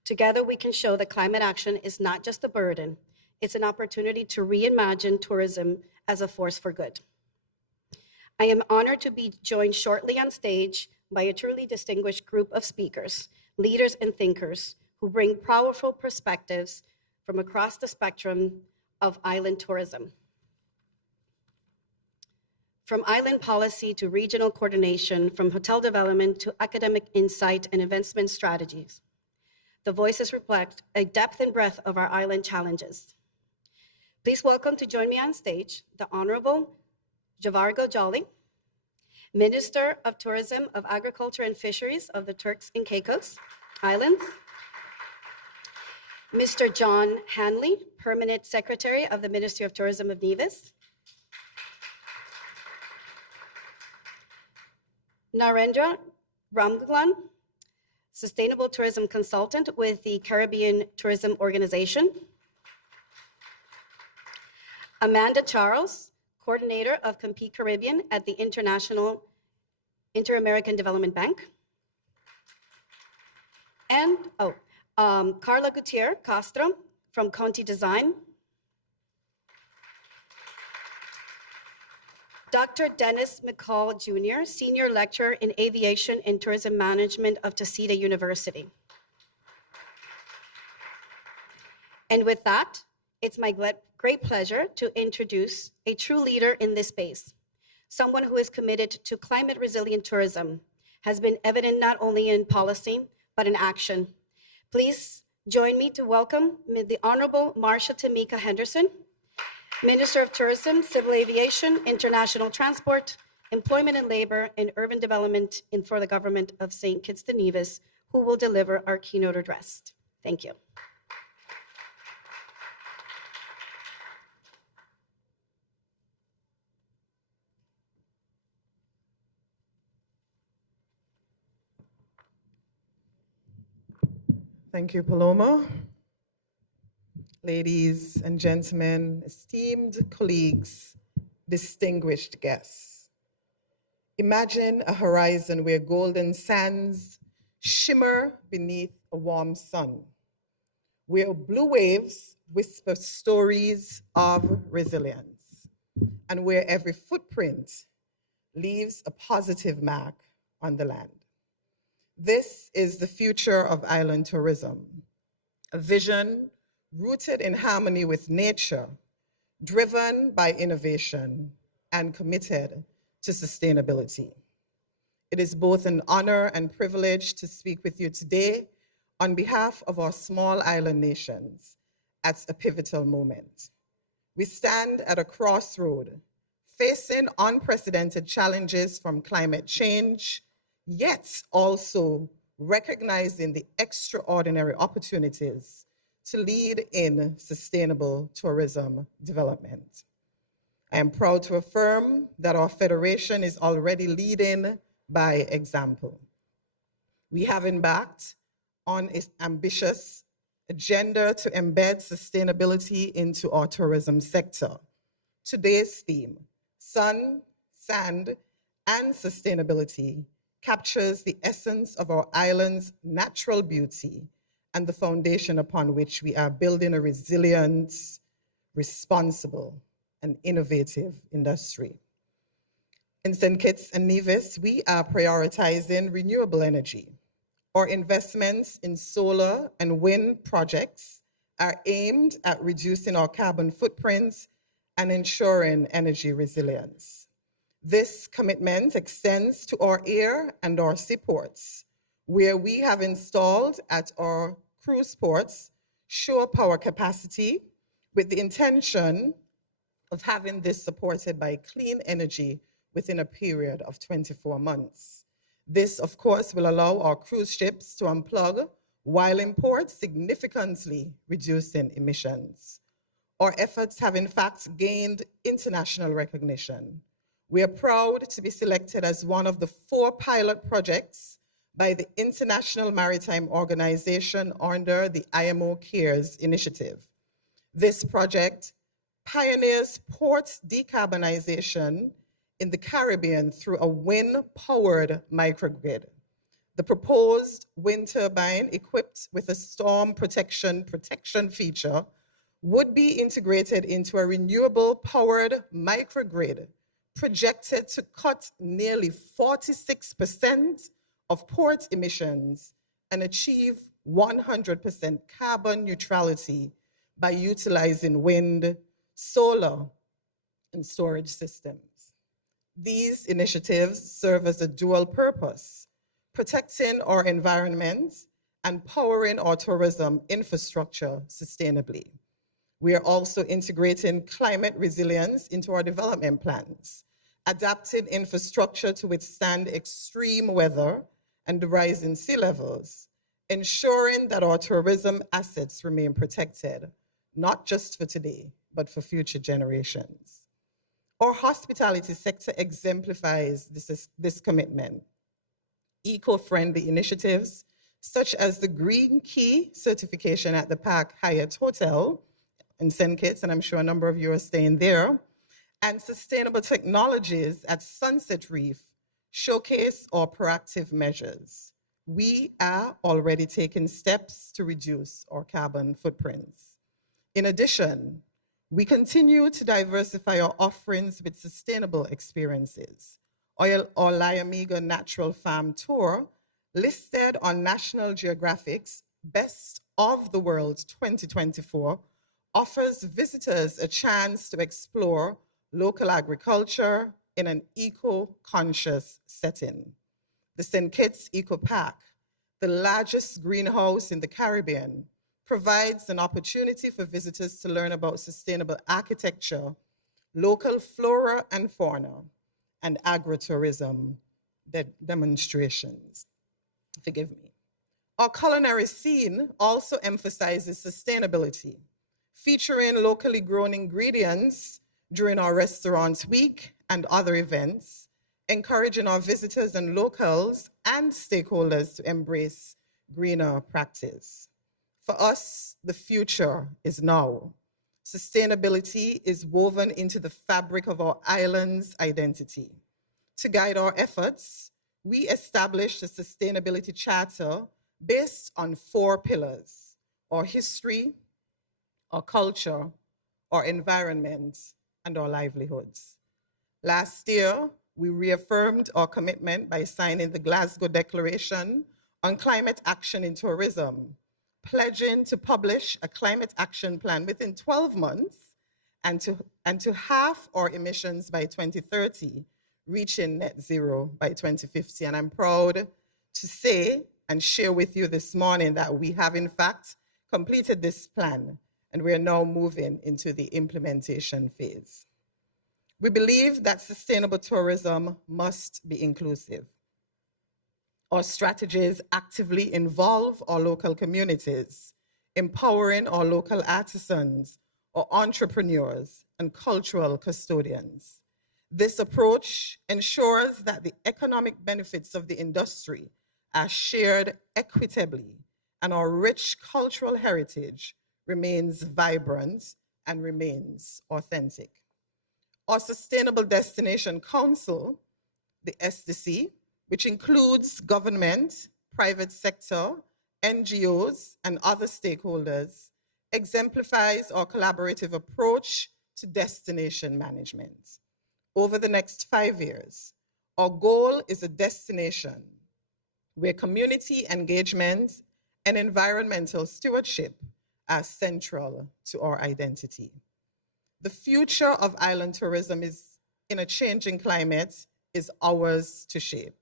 Together we can show that climate action is not just a burden, it's an opportunity to reimagine tourism as a force for good. I am honored to be joined shortly on stage by a truly distinguished group of speakers, leaders and thinkers who bring powerful perspectives from across the spectrum of island tourism. From island policy to regional coordination, from hotel development to academic insight and investment strategies, the voices reflect a depth and breadth of our island challenges. Please welcome to join me on stage the Honorable Javargo Jolly, Minister of Tourism, of Agriculture and Fisheries of the Turks and Caicos Islands, Mr. John Hanley, Permanent Secretary of the Ministry of Tourism of Nevis, Narendra Ramgoolan, Sustainable Tourism Consultant with the Caribbean Tourism Organization, Amanda Charles, Coordinator of Compete Caribbean at the Inter-American Development Bank, and Carla Gutierrez Castro from Conti Design, Dr. Dennis McCall Jr., Senior Lecturer in Aviation and Tourism Management of Tuskegee University. And with that, it's my great pleasure to introduce a true leader in this space, someone who is committed to climate resilient tourism, has been evident not only in policy, but in action. Please Join me to welcome the Honorable Marcia Tamika Henderson, Minister of Tourism, Civil Aviation, International Transport, Employment and Labor, and Urban Development for the Government of St. Kitts and Nevis, who will deliver our keynote address. Thank you. Thank you, Paloma. Ladies and gentlemen, esteemed colleagues, distinguished guests. Imagine a horizon where golden sands shimmer beneath a warm sun, where blue waves whisper stories of resilience, and where every footprint leaves a positive mark on the land. This is the future of island tourism, a vision rooted in harmony with nature, driven by innovation, and committed to sustainability. It is both an honor and privilege to speak with you today on behalf of our small island nations at a pivotal moment. We stand at a crossroad, facing unprecedented challenges from climate change, yet also recognizing the extraordinary opportunities to lead in sustainable tourism development. I am proud to affirm that our Federation is already leading by example. We have embarked on an ambitious agenda to embed sustainability into our tourism sector. Today's theme, sun, sand, and sustainability, captures the essence of our island's natural beauty and the foundation upon which we are building a resilient, responsible, and innovative industry. In St. Kitts and Nevis, we are prioritizing renewable energy. Our investments in solar and wind projects are aimed at reducing our carbon footprints and ensuring energy resilience. This commitment extends to our air and our seaports, where we have installed at our cruise ports shore power capacity with the intention of having this supported by clean energy within a period of 24 months. This, of course, will allow our cruise ships to unplug while in port, significantly reducing emissions. Our efforts have in fact gained international recognition. We are proud to be selected as one of the 4 pilot projects by the International Maritime Organization under the IMO CARES initiative. This project pioneers port decarbonization in the Caribbean through a wind-powered microgrid. The proposed wind turbine equipped with a storm protection feature would be integrated into a renewable powered microgrid projected to cut nearly 46% of port emissions and achieve 100% carbon neutrality by utilizing wind, solar, and storage systems. These initiatives serve as a dual purpose, protecting our environment and powering our tourism infrastructure sustainably. We are also integrating climate resilience into our development plans, adapting infrastructure to withstand extreme weather and the rise in sea levels, ensuring that our tourism assets remain protected, not just for today, but for future generations. Our hospitality sector exemplifies this commitment. Eco-friendly initiatives, such as the Green Key certification at the Park Hyatt Hotel in St. Kitts, and I'm sure a number of you are staying there, and sustainable technologies at Sunset Reef showcase our proactive measures. We are already taking steps to reduce our carbon footprints. In addition, we continue to diversify our offerings with sustainable experiences. Our La Amiga Natural Farm Tour, listed on National Geographic's Best of the World 2024, offers visitors a chance to explore local agriculture in an eco-conscious setting. The St. Kitts Eco Park, the largest greenhouse in the Caribbean, provides an opportunity for visitors to learn about sustainable architecture, local flora and fauna, and agritourism demonstrations. Forgive me. Our culinary scene also emphasizes sustainability, featuring locally grown ingredients during our Restaurants Week and other events, encouraging our visitors and locals and stakeholders to embrace greener practice. For us, the future is now. Sustainability is woven into the fabric of our island's identity. To guide our efforts, we established a sustainability charter based on 4 pillars: our history, our culture, our environment, and our livelihoods. Last year, we reaffirmed our commitment by signing the Glasgow Declaration on Climate Action in Tourism, pledging to publish a climate action plan within 12 months and to halve our emissions by 2030, reaching net zero by 2050. And I'm proud to say and share with you this morning that we have in fact completed this plan, and we are now moving into the implementation phase. We believe that sustainable tourism must be inclusive. Our strategies actively involve our local communities, empowering our local artisans, our entrepreneurs, and cultural custodians. This approach ensures that the economic benefits of the industry are shared equitably, and our rich cultural heritage remains vibrant and remains authentic. Our Sustainable Destination Council, the SDC, which includes government, private sector, NGOs, and other stakeholders, exemplifies our collaborative approach to destination management. Over the next 5 years, our goal is a destination where community engagement and environmental stewardship are central to our identity. The future of island tourism is in a changing climate is ours to shape.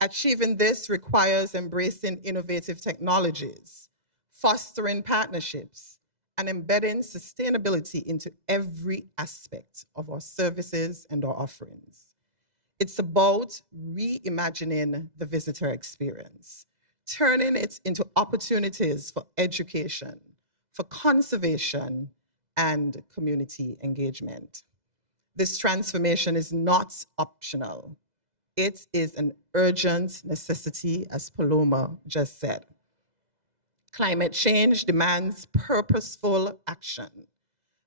Achieving this requires embracing innovative technologies, fostering partnerships, and embedding sustainability into every aspect of our services and our offerings. It's about reimagining the visitor experience, turning it into opportunities for education, for conservation, and community engagement. This transformation is not optional. It is an urgent necessity, as Paloma just said. Climate change demands purposeful action.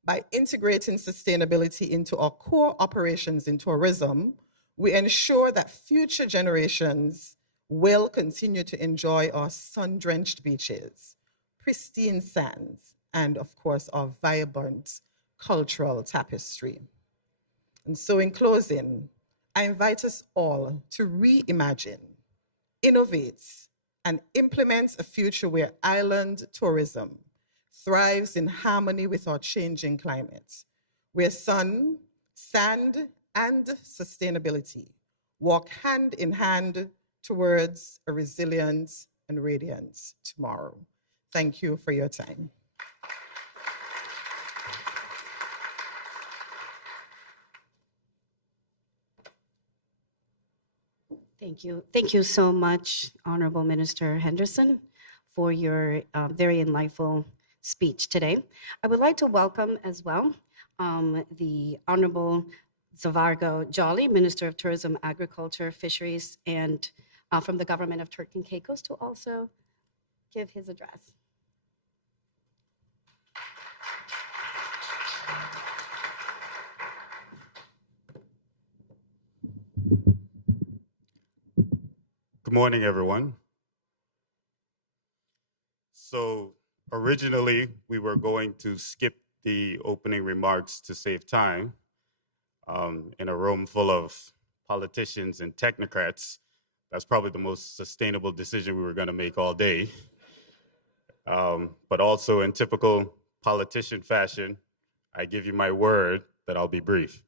By integrating sustainability into our core operations in tourism, we ensure that future generations will continue to enjoy our sun-drenched beaches, pristine sands, and of course, our vibrant cultural tapestry. And so in closing, I invite us all to reimagine, innovate, and implement a future where island tourism thrives in harmony with our changing climate, where sun, sand, and sustainability walk hand in hand towards a resilient and radiant tomorrow. Thank you for your time. Thank you. Thank you so much, Honorable Minister Henderson, for your very enlightful speech today. I would like to welcome as well the Honorable Zavargo Jolly, Minister of Tourism, Agriculture, Fisheries, and from the government of Turks and Caicos to also give his address. Good morning, everyone. So originally, we were going to skip the opening remarks to save time. In a room full of politicians and technocrats, that's probably the most sustainable decision we were going to make all day. But also in typical politician fashion, I give you my word that I'll be brief.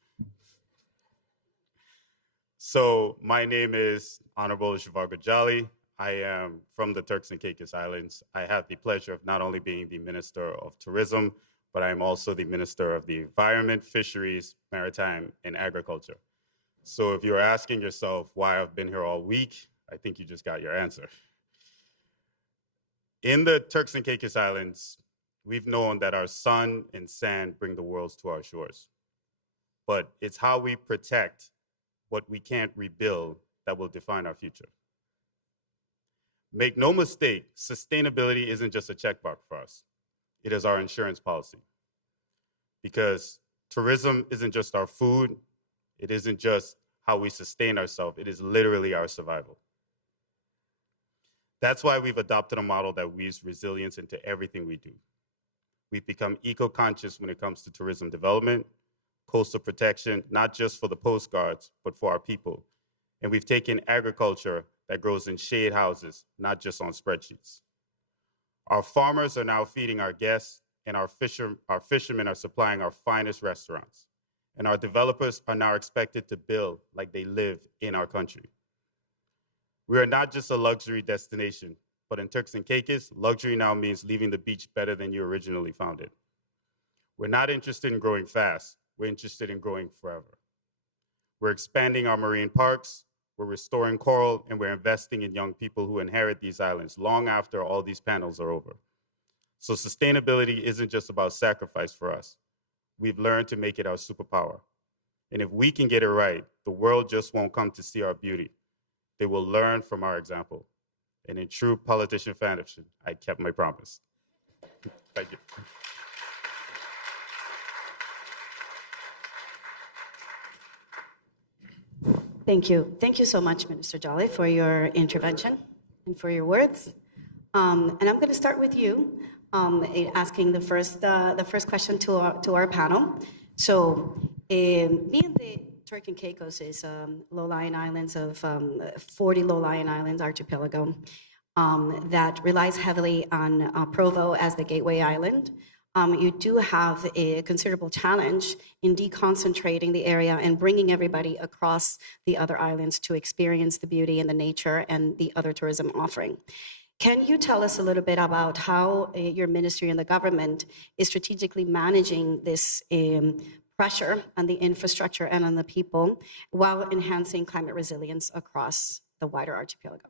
So my name is Honorable Shivago Jolly. I am from the Turks and Caicos Islands. I have the pleasure of not only being the Minister of Tourism, but I'm also the Minister of the Environment, Fisheries, Maritime, and Agriculture. So if you're asking yourself why I've been here all week, I think you just got your answer. In the Turks and Caicos Islands, we've known that our sun and sand bring the world to our shores. But it's how we protect what we can't rebuild that will define our future. Make no mistake, sustainability isn't just a checkbox for us. It is our insurance policy. Because tourism isn't just our food, it isn't just how we sustain ourselves, it is literally our survival. That's why we've adopted a model that weaves resilience into everything we do. We've become eco-conscious when it comes to tourism development, coastal protection, not just for the postcards, but for our people. And we've taken agriculture that grows in shade houses, not just on spreadsheets. Our farmers are now feeding our guests, and our fishermen are supplying our finest restaurants. And our developers are now expected to build like they live in our country. We are not just a luxury destination, but in Turks and Caicos, luxury now means leaving the beach better than you originally found it. We're not interested in growing fast, we're interested in growing forever. We're expanding our marine parks, we're restoring coral, and we're investing in young people who inherit these islands long after all these panels are over. So sustainability isn't just about sacrifice for us. We've learned to make it our superpower. And if we can get it right, the world just won't come to see our beauty. They will learn from our example. And in true politician fashion, I kept my promise. Thank you. Thank you. Thank you so much, Minister Jolly, for your intervention and for your words. And I'm going to start with you, asking the first question to our panel. So, being the Turks and Caicos is low-lying islands of 40 low-lying islands archipelago that relies heavily on Provo as the gateway island. You do have a considerable challenge in deconcentrating the area and bringing everybody across the other islands to experience the beauty and the nature and the other tourism offering. Can you tell us a little bit about how your ministry and the government is strategically managing this pressure on the infrastructure and on the people while enhancing climate resilience across the wider archipelago?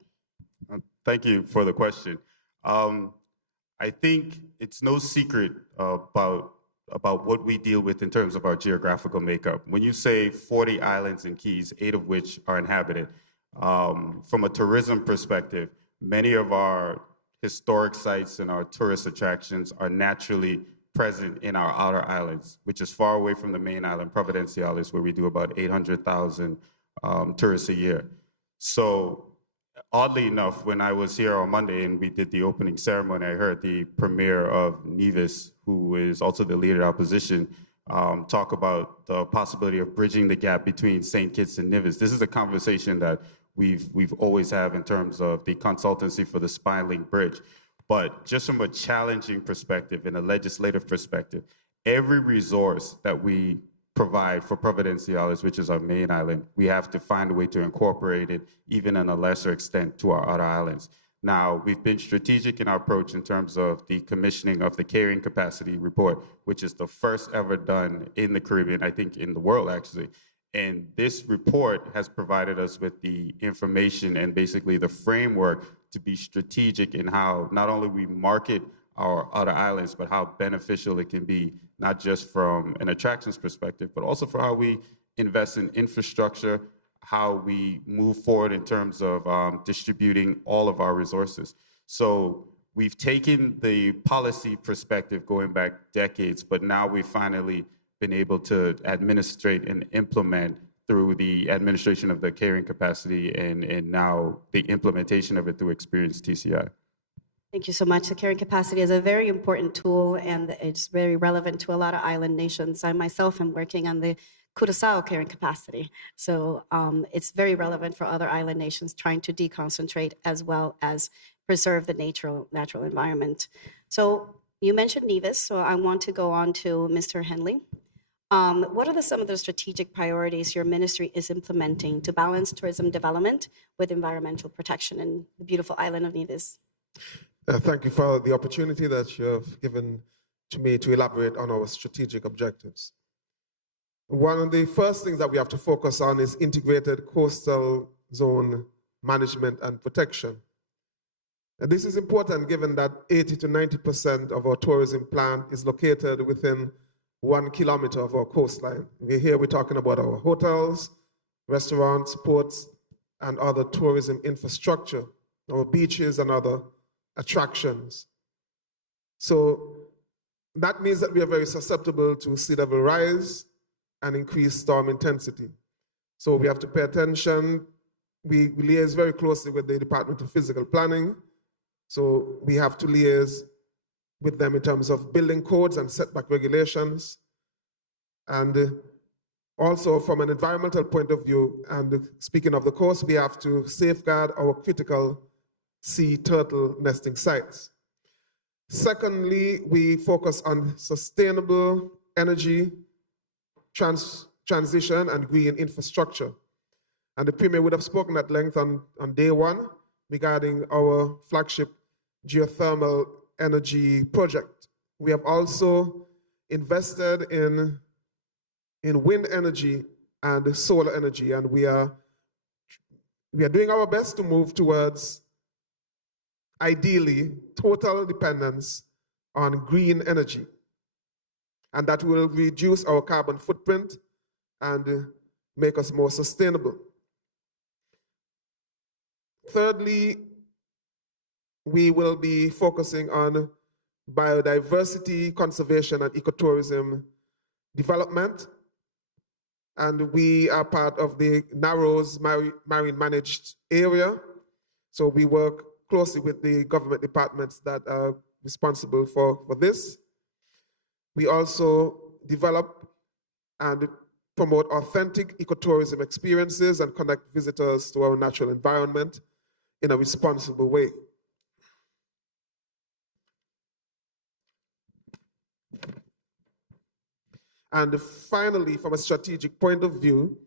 Thank you for the question. I think it's no secret about what we deal with in terms of our geographical makeup. When you say 40 islands and keys, 8 of which are inhabited, from a tourism perspective, many of our historic sites and our tourist attractions are naturally present in our outer islands, which is far away from the main island, Providenciales, where we do about 800,000 tourists a year. So oddly enough, when I was here on Monday and we did the opening ceremony, I heard the premier of Nevis, who is also the leader of opposition, talk about the possibility of bridging the gap between St. Kitts and Nevis. This is a conversation that we've always had in terms of the consultancy for the Spine-Link Bridge. But just from a challenging perspective and a legislative perspective, every resource that we provide for Providenciales, which is our main island, we have to find a way to incorporate it, even on a lesser extent, to our other islands. Now, we've been strategic in our approach in terms of the commissioning of the carrying capacity report, which is the first ever done in the Caribbean, I think in the world actually. And this report has provided us with the information and basically the framework to be strategic in how not only we market our other islands, but how beneficial it can be, not just from an attractions perspective, but also for how we invest in infrastructure, how we move forward in terms of distributing all of our resources. So we've taken the policy perspective going back decades, but now we've finally been able to administrate and implement through the administration of the carrying capacity and now the implementation of it through Experience TCI. Thank you so much. The carrying capacity is a very important tool and it's very relevant to a lot of island nations. I myself am working on the Curaçao carrying capacity. So it's very relevant for other island nations trying to deconcentrate as well as preserve the natural environment. So you mentioned Nevis, so I want to go on to Mr. Henley. What are some of the strategic priorities your ministry is implementing to balance tourism development with environmental protection in the beautiful island of Nevis? Thank you for the opportunity that you have given to me to elaborate on our strategic objectives. One of the first things that we have to focus on is integrated coastal zone management and protection. And this is important given that 80 to 90% of our tourism plan is located within 1 kilometer of our coastline. Here we're talking about our hotels, restaurants, ports, and other tourism infrastructure, our beaches and other attractions. So that means that we are very susceptible to sea level rise and increased storm intensity. So we have to pay attention. We liaise very closely with the Department of Physical Planning. So we have to liaise with them in terms of building codes and setback regulations. And also from an environmental point of view, and speaking of the coast, we have to safeguard our critical sea turtle nesting sites. Secondly, we focus on sustainable energy transition and green infrastructure. And the Premier would have spoken at length on day one regarding our flagship geothermal energy project. We have also invested in wind energy and solar energy, and we are doing our best to move towards, ideally, total dependence on green energy. And that will reduce our carbon footprint and make us more sustainable. Thirdly, we will be focusing on biodiversity, conservation, and ecotourism development. And we are part of the Narrows Marine Managed Area. So we work closely with the government departments that are responsible for this. We also develop and promote authentic ecotourism experiences and connect visitors to our natural environment in a responsible way. And finally, from a strategic point of view,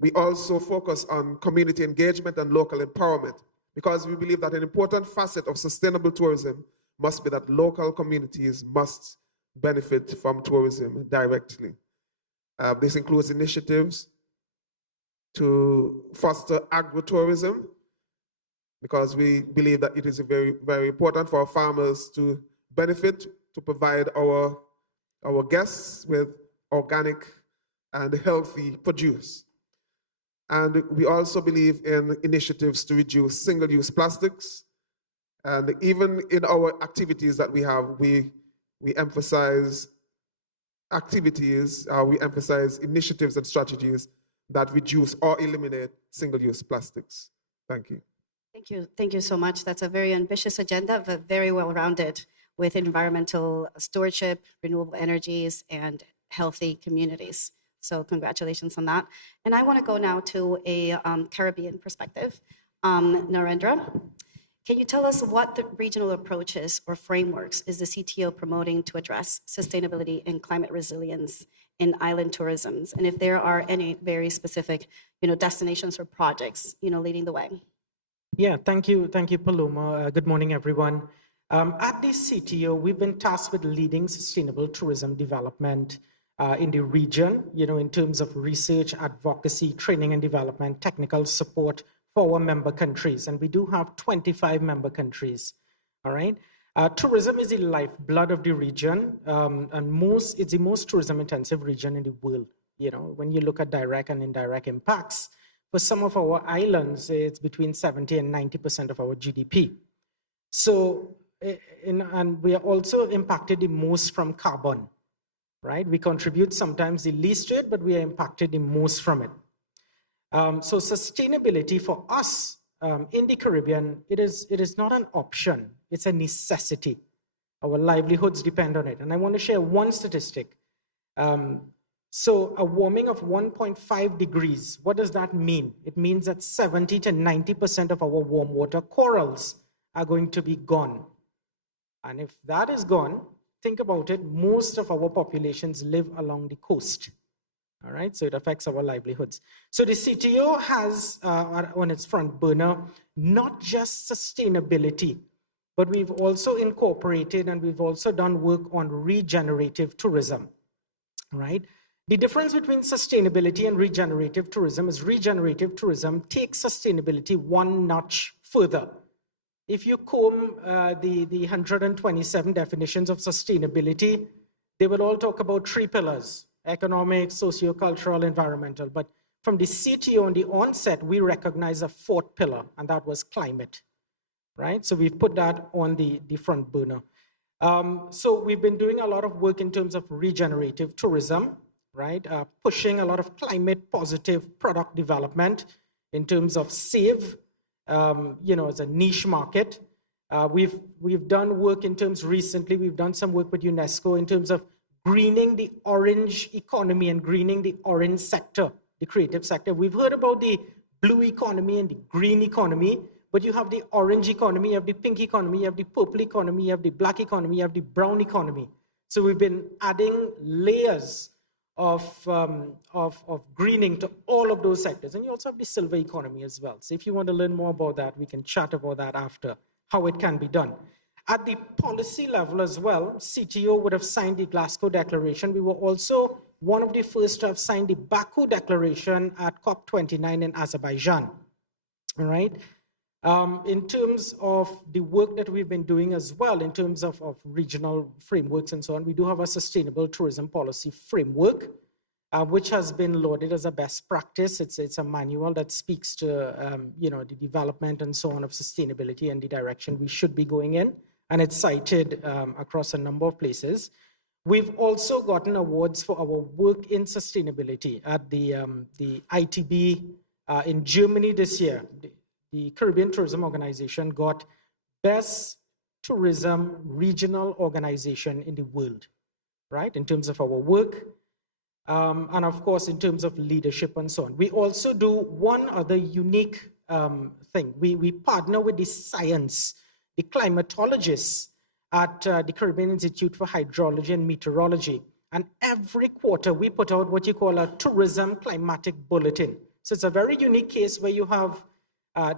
we also focus on community engagement and local empowerment, because we believe that an important facet of sustainable tourism must be that local communities must benefit from tourism directly. This includes initiatives to foster agritourism, because we believe that it is very, very important for our farmers to benefit, to provide our guests with organic and healthy produce. And we also believe in initiatives to reduce single-use plastics. And even in our activities that we have, we emphasize initiatives and strategies that reduce or eliminate single-use plastics. Thank you. Thank you so much. That's a very ambitious agenda, but very well-rounded with environmental stewardship, renewable energies, and healthy communities. So congratulations on that. And I want to go now to a Caribbean perspective. Narendra, can you tell us what the regional approaches or frameworks is the CTO promoting to address sustainability and climate resilience in island tourism? And if there are any very specific, destinations or projects, leading the way? Yeah, thank you, Paloma. Good morning, everyone. At the CTO, we've been tasked with leading sustainable tourism development in the region, in terms of research, advocacy, training and development, technical support for our member countries. And we do have 25 member countries, all right? Tourism is the lifeblood of the region, and it's the most tourism-intensive region in the world. When you look at direct and indirect impacts, for some of our islands, it's between 70 and 90% of our GDP. So, and we are also impacted the most from carbon, right? We contribute sometimes the least to it, but we are impacted the most from it. So sustainability for us in the Caribbean, it is not an option, it's a necessity. Our livelihoods depend on it. And I want to share one statistic. So a warming of 1.5 degrees, what does that mean? It means that 70 to 90% of our warm water corals are going to be gone. And if that is gone, think about it, most of our populations live along the coast. All right, so it affects our livelihoods. So the CTO has on its front burner not just sustainability, but we've also incorporated and we've also done work on regenerative tourism, right? The difference between sustainability and regenerative tourism is regenerative tourism takes sustainability one notch further. If you comb the 127 definitions of sustainability, they will all talk about three pillars: economic, socio-cultural, environmental. But from the CTO on the onset, we recognize a fourth pillar, and that was climate, right? So we've put that on the front burner. So we've been doing a lot of work in terms of regenerative tourism, right? Pushing a lot of climate positive product development in terms of SAVE, as a niche market. We've done work in terms recently, we've done some work with UNESCO in terms of greening the orange economy and greening the orange sector, the creative sector. We've heard about the blue economy and the green economy, but you have the orange economy, you have the pink economy, you have the purple economy, you have the black economy, you have the brown economy. So we've been adding layers of greening to all of those sectors. And you also have the silver economy as well. So if you want to learn more about that, we can chat about that after, how it can be done. At the policy level as well, CTO would have signed the Glasgow Declaration. We were also one of the first to have signed the Baku Declaration at COP29 in Azerbaijan, all right? In terms of the work that we've been doing as well, in terms of regional frameworks and so on, we do have a sustainable tourism policy framework, which has been lauded as a best practice. It's a manual that speaks to the development and so on of sustainability and the direction we should be going in. And it's cited across a number of places. We've also gotten awards for our work in sustainability at the ITB in Germany this year. The Caribbean Tourism Organization got Best Tourism Regional Organization in the world, right? In terms of our work, and of course, in terms of leadership and so on. We also do one other unique thing. We partner with the science, the climatologists at the Caribbean Institute for Hydrology and Meteorology. And every quarter, we put out what you call a tourism climatic bulletin. So it's a very unique case where you have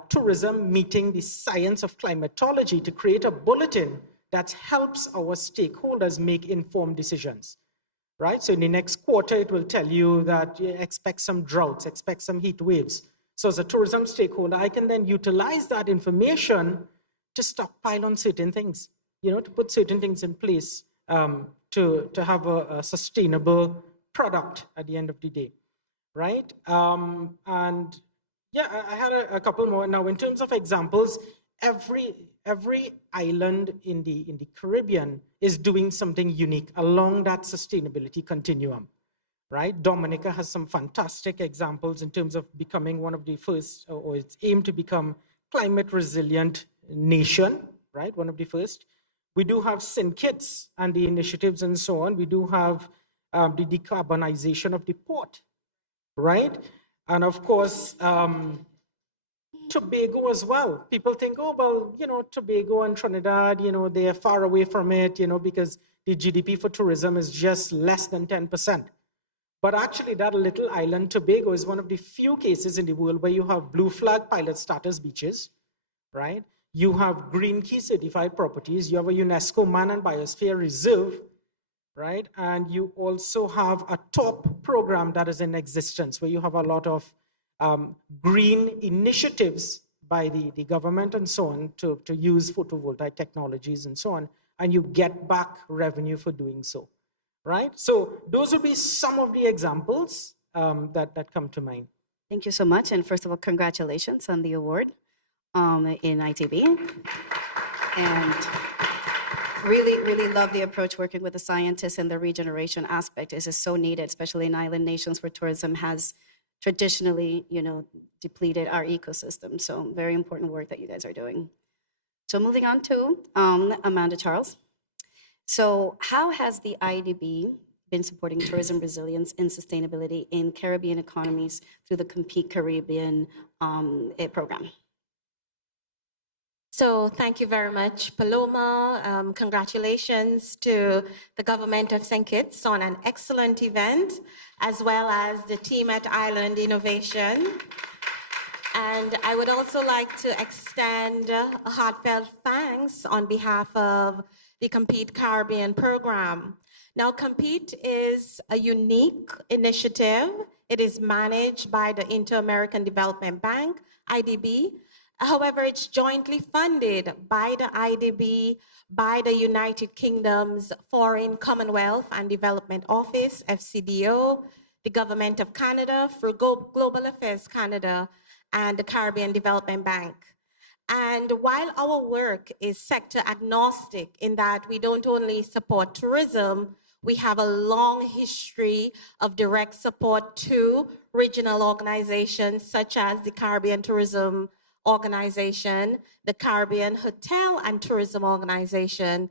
tourism meeting the science of climatology to create a bulletin that helps our stakeholders make informed decisions, right? So in the next quarter, it will tell you that you expect some droughts, expect some heat waves. So as a tourism stakeholder, I can then utilize that information to stockpile on certain things, to put certain things in place to have a sustainable product at the end of the day, right? And yeah, I had a couple more. Now, in terms of examples, every island in the Caribbean is doing something unique along that sustainability continuum, right? Dominica has some fantastic examples in terms of becoming one of the first, or its aim to become climate resilient nation, right? One of the first. We do have St. Kitts and the initiatives and so on. We do have the decarbonization of the port, right? And of course, Tobago as well. People think, oh, well, Tobago and Trinidad, they are far away from it, because the GDP for tourism is just less than 10%. But actually, that little island, Tobago, is one of the few cases in the world where you have blue flag pilot status beaches, right? You have Green Key certified properties. You have a UNESCO Man and Biosphere Reserve, right? And you also have a top program that is in existence where you have a lot of green initiatives by the government and so on to use photovoltaic technologies and so on, and you get back revenue for doing so, right? So those would be some of the examples that come to mind. Thank you so much. And first of all, congratulations on the award in ITB. And really love the approach working with the scientists, and the regeneration aspect is so needed, especially in island nations where tourism has traditionally, depleted our ecosystem. So very important work that you guys are doing. So moving on to Amanda Charles. So how has the IDB been supporting tourism resilience and sustainability in Caribbean economies through the Compete Caribbean program? So thank you very much, Paloma. Congratulations to the government of St. Kitts on an excellent event, as well as the team at Island Innovation. And I would also like to extend a heartfelt thanks on behalf of the Compete Caribbean program. Now, Compete is a unique initiative. It is managed by the Inter-American Development Bank, IDB. However, it's jointly funded by the IDB, by the United Kingdom's Foreign, Commonwealth and Development Office, FCDO, the Government of Canada, through Global Affairs Canada, and the Caribbean Development Bank. And while our work is sector agnostic in that we don't only support tourism, we have a long history of direct support to regional organizations such as the Caribbean Tourism Organization, the Caribbean Hotel and Tourism Organization,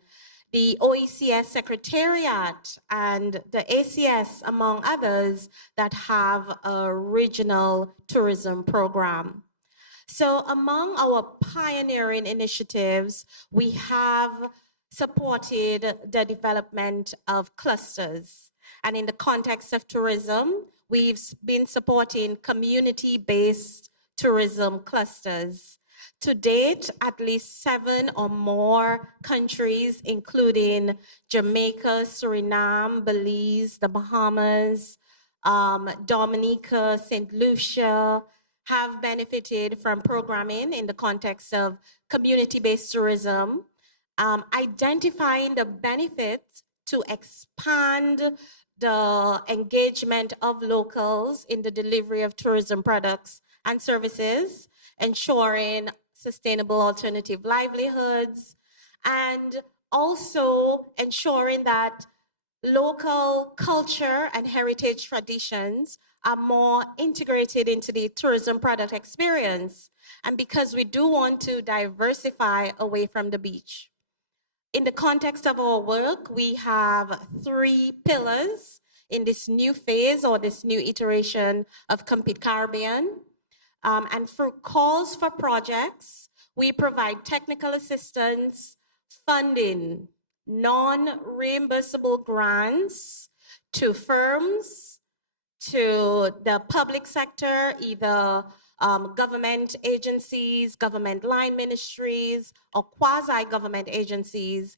the OECS Secretariat, and the ACS, among others, that have a regional tourism program. So among our pioneering initiatives, we have supported the development of clusters. And in the context of tourism, we've been supporting community-based tourism clusters. To date, at least 7 or more countries, including Jamaica, Suriname, Belize, the Bahamas, Dominica, St. Lucia, have benefited from programming in the context of community-based tourism, identifying the benefits to expand the engagement of locals in the delivery of tourism products and services, ensuring sustainable alternative livelihoods, and also ensuring that local culture and heritage traditions are more integrated into the tourism product experience. And because we do want to diversify away from the beach. In the context of our work, we have 3 pillars in this new phase or this new iteration of Compete Caribbean. And through calls for projects, we provide technical assistance, funding, non-reimbursable grants to firms, to the public sector, either government agencies, government line ministries, or quasi-government agencies,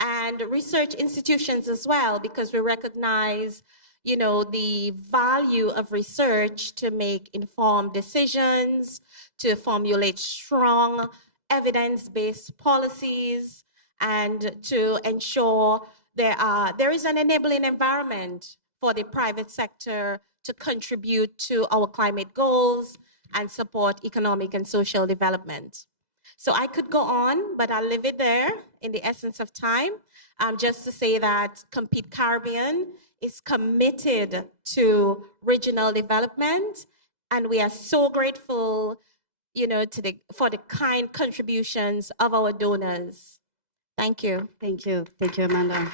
and research institutions as well, because we recognize the value of research to make informed decisions, to formulate strong evidence-based policies, and to ensure there is an enabling environment for the private sector to contribute to our climate goals and support economic and social development. So I could go on, but I'll leave it there in the essence of time, just to say that Compete Caribbean is committed to regional development, and we are so grateful, for the kind contributions of our donors. Thank you. Thank you. Thank you, Amanda.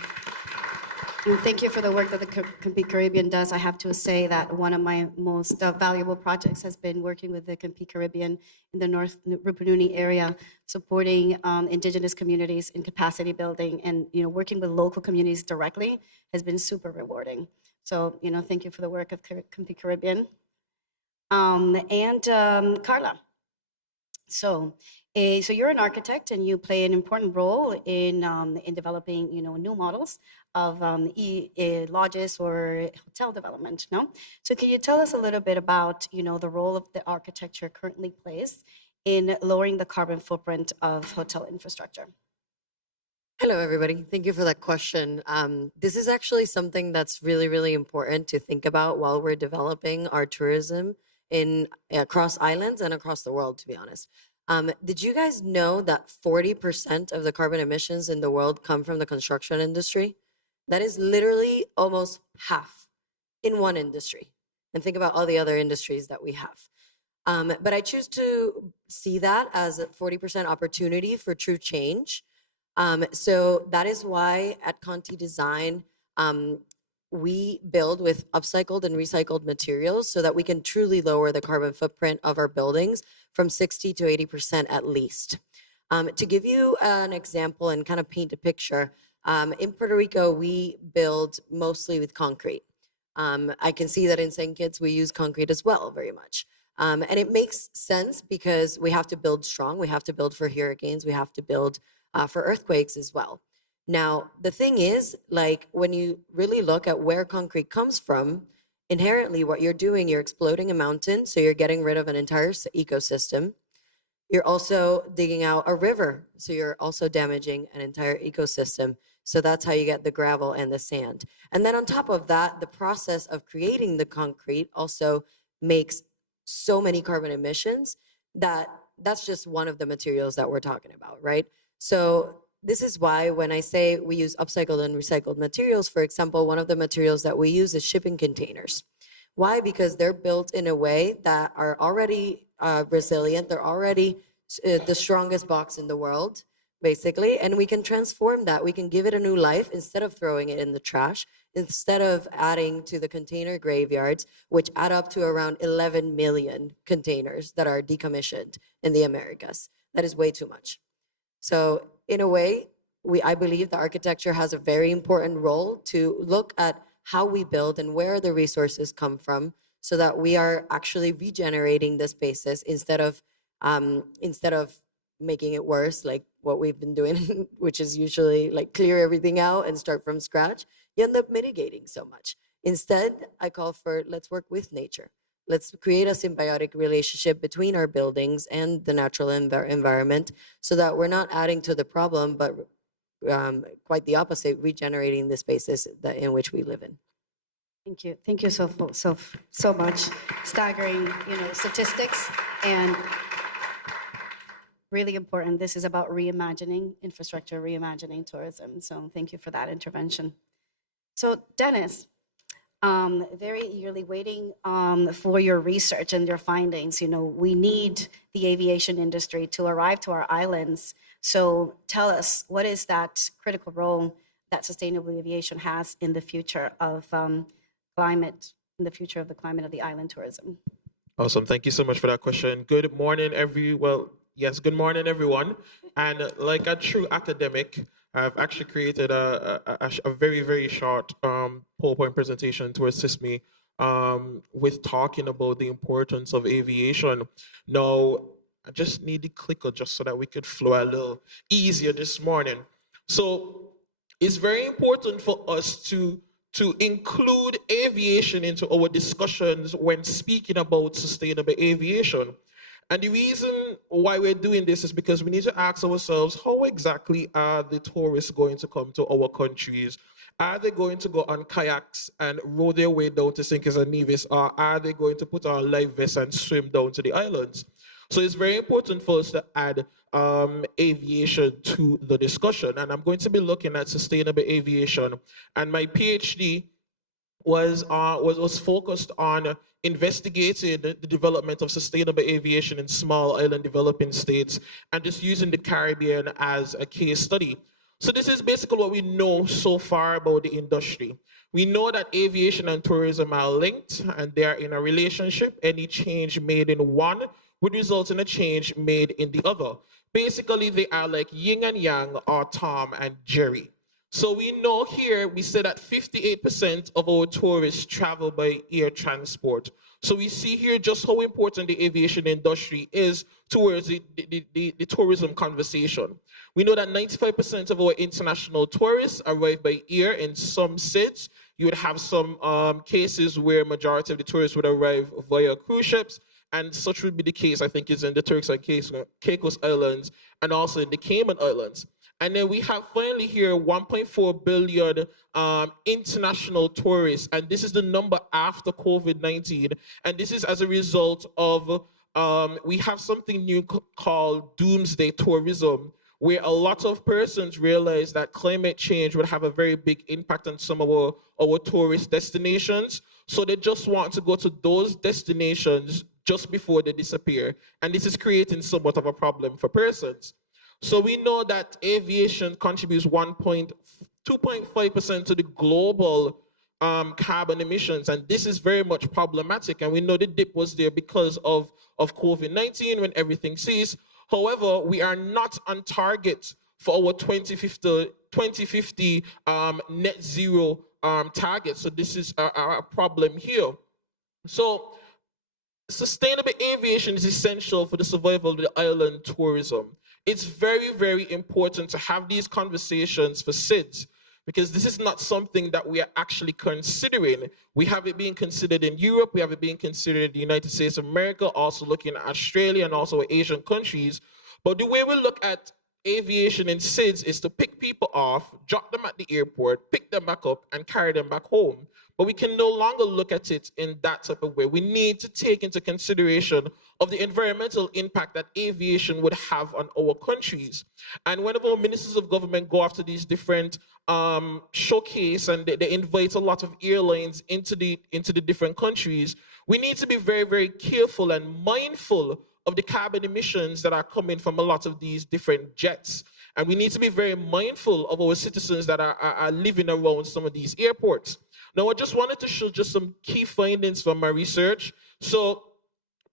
And thank you for the work that the Compete Caribbean does. I have to say that one of my most valuable projects has been working with the Compete Caribbean in the North Rupununi area, supporting indigenous communities in capacity building, and working with local communities directly has been super rewarding. So thank you for the work of Compete Caribbean. Carla. So you're an architect, and you play an important role in developing, new models of lodges or hotel development. No, so can you tell us a little bit about, the role of the architecture currently plays in lowering the carbon footprint of hotel infrastructure? Hello, everybody. Thank you for that question. This is actually something that's really, really important to think about while we're developing our tourism across islands and across the world, to be honest. Did you guys know that 40% of the carbon emissions in the world come from the construction industry? That is literally almost half in one industry. And think about all the other industries that we have. But I choose to see that as a 40% opportunity for true change. So that is why at Conti Design, we build with upcycled and recycled materials so that we can truly lower the carbon footprint of our buildings from 60 to 80% at least. To give you an example and kind of paint a picture, in Puerto Rico, we build mostly with concrete. I can see that in St. Kitts, we use concrete as well, very much. And it makes sense because we have to build strong, we have to build for hurricanes, we have to build for earthquakes as well. Now, the thing is, like, when you really look at where concrete comes from, inherently what you're doing, you're exploding a mountain, so you're getting rid of an entire ecosystem. You're also digging out a river, so you're also damaging an entire ecosystem. So that's how you get the gravel and the sand. And then on top of that, the process of creating the concrete also makes so many carbon emissions that that's just one of the materials that we're talking about, right? So this is why when I say we use upcycled and recycled materials, for example, one of the materials that we use is shipping containers. Why? Because they're built in a way that are already resilient. They're already the strongest box in the world, basically, and we can transform that. We can give it a new life instead of throwing it in the trash, instead of adding to the container graveyards, which add up to around 11 million containers that are decommissioned in the Americas. That is way too much. So in a way, I believe the architecture has a very important role to look at how we build and where the resources come from, so that we are actually regenerating the spaces instead of making it worse, like what we've been doing, which is usually like clear everything out and start from scratch. You end up mitigating so much. Instead, I call for, let's work with nature. Let's create a symbiotic relationship between our buildings and the natural environment, so that we're not adding to the problem, but quite the opposite, regenerating the spaces in which we live in. Thank you so much. Staggering, statistics, and really important. This is about reimagining infrastructure, reimagining tourism. So thank you for that intervention. So Dennis, very eagerly waiting for your research and your findings. We need the aviation industry to arrive to our islands. So tell us, what is that critical role that sustainable aviation has in the future of climate, in the future of the climate of the island tourism? Awesome. Thank you so much for that question. Good morning, good morning, everyone. And like a true academic, I've actually created a very, very short PowerPoint presentation to assist me with talking about the importance of aviation. Now, I just need the clicker just so that we could flow a little easier this morning. So it's very important for us to include aviation into our discussions when speaking about sustainable aviation. And the reason why we're doing this is because we need to ask ourselves, how exactly are the tourists going to come to our countries? Are they going to go on kayaks and row their way down to St. Kitts and Nevis, or are they going to put on life vests and swim down to the islands? So it's very important for us to add aviation to the discussion. And I'm going to be looking at sustainable aviation. And my PhD was focused on investigating the development of sustainable aviation in small island developing states and just using the Caribbean as a case study. So this is basically what we know so far about the industry. We know that aviation and tourism are linked and they are in a relationship. Any change made in one would result in a change made in the other. Basically, they are like yin and yang, or Tom and Jerry. So we know here, we say that 58% of our tourists travel by air transport. So we see here just how important the aviation industry is towards the tourism conversation. We know that 95% of our international tourists arrive by air in some cities. You would have some cases where majority of the tourists would arrive via cruise ships, and such would be the case, I think, is in the Turks and Caicos Islands and also in the Cayman Islands. And then we have finally here 1.4 billion international tourists, and this is the number after COVID-19. And this is as a result of, we have something new called doomsday tourism, where a lot of persons realize that climate change would have a very big impact on some of our tourist destinations. So they just want to go to those destinations just before they disappear. And this is creating somewhat of a problem for persons. So we know that aviation contributes 2.5% to the global carbon emissions, and this is very much problematic. And we know the dip was there because of COVID-19 when everything ceased. However, we are not on target for our 2050 net zero target. So this is a problem here. So sustainable aviation is essential for the survival of the island tourism. It's very, very important to have these conversations for SIDS, because this is not something that we are actually considering. We have it being considered in Europe, we have it being considered in the United States of America, also looking at Australia and also Asian countries. But the way we look at aviation in SIDS is to pick people off, drop them at the airport, pick them back up, and carry them back home. But we can no longer look at it in that type of way. We need to take into consideration of the environmental impact that aviation would have on our countries. And whenever our ministers of government go after these different showcase and they invite a lot of airlines into the different countries, we need to be very, very careful and mindful of the carbon emissions that are coming from a lot of these different jets. And we need to be very mindful of our citizens that are living around some of these airports. Now, I just wanted to show just some key findings from my research. So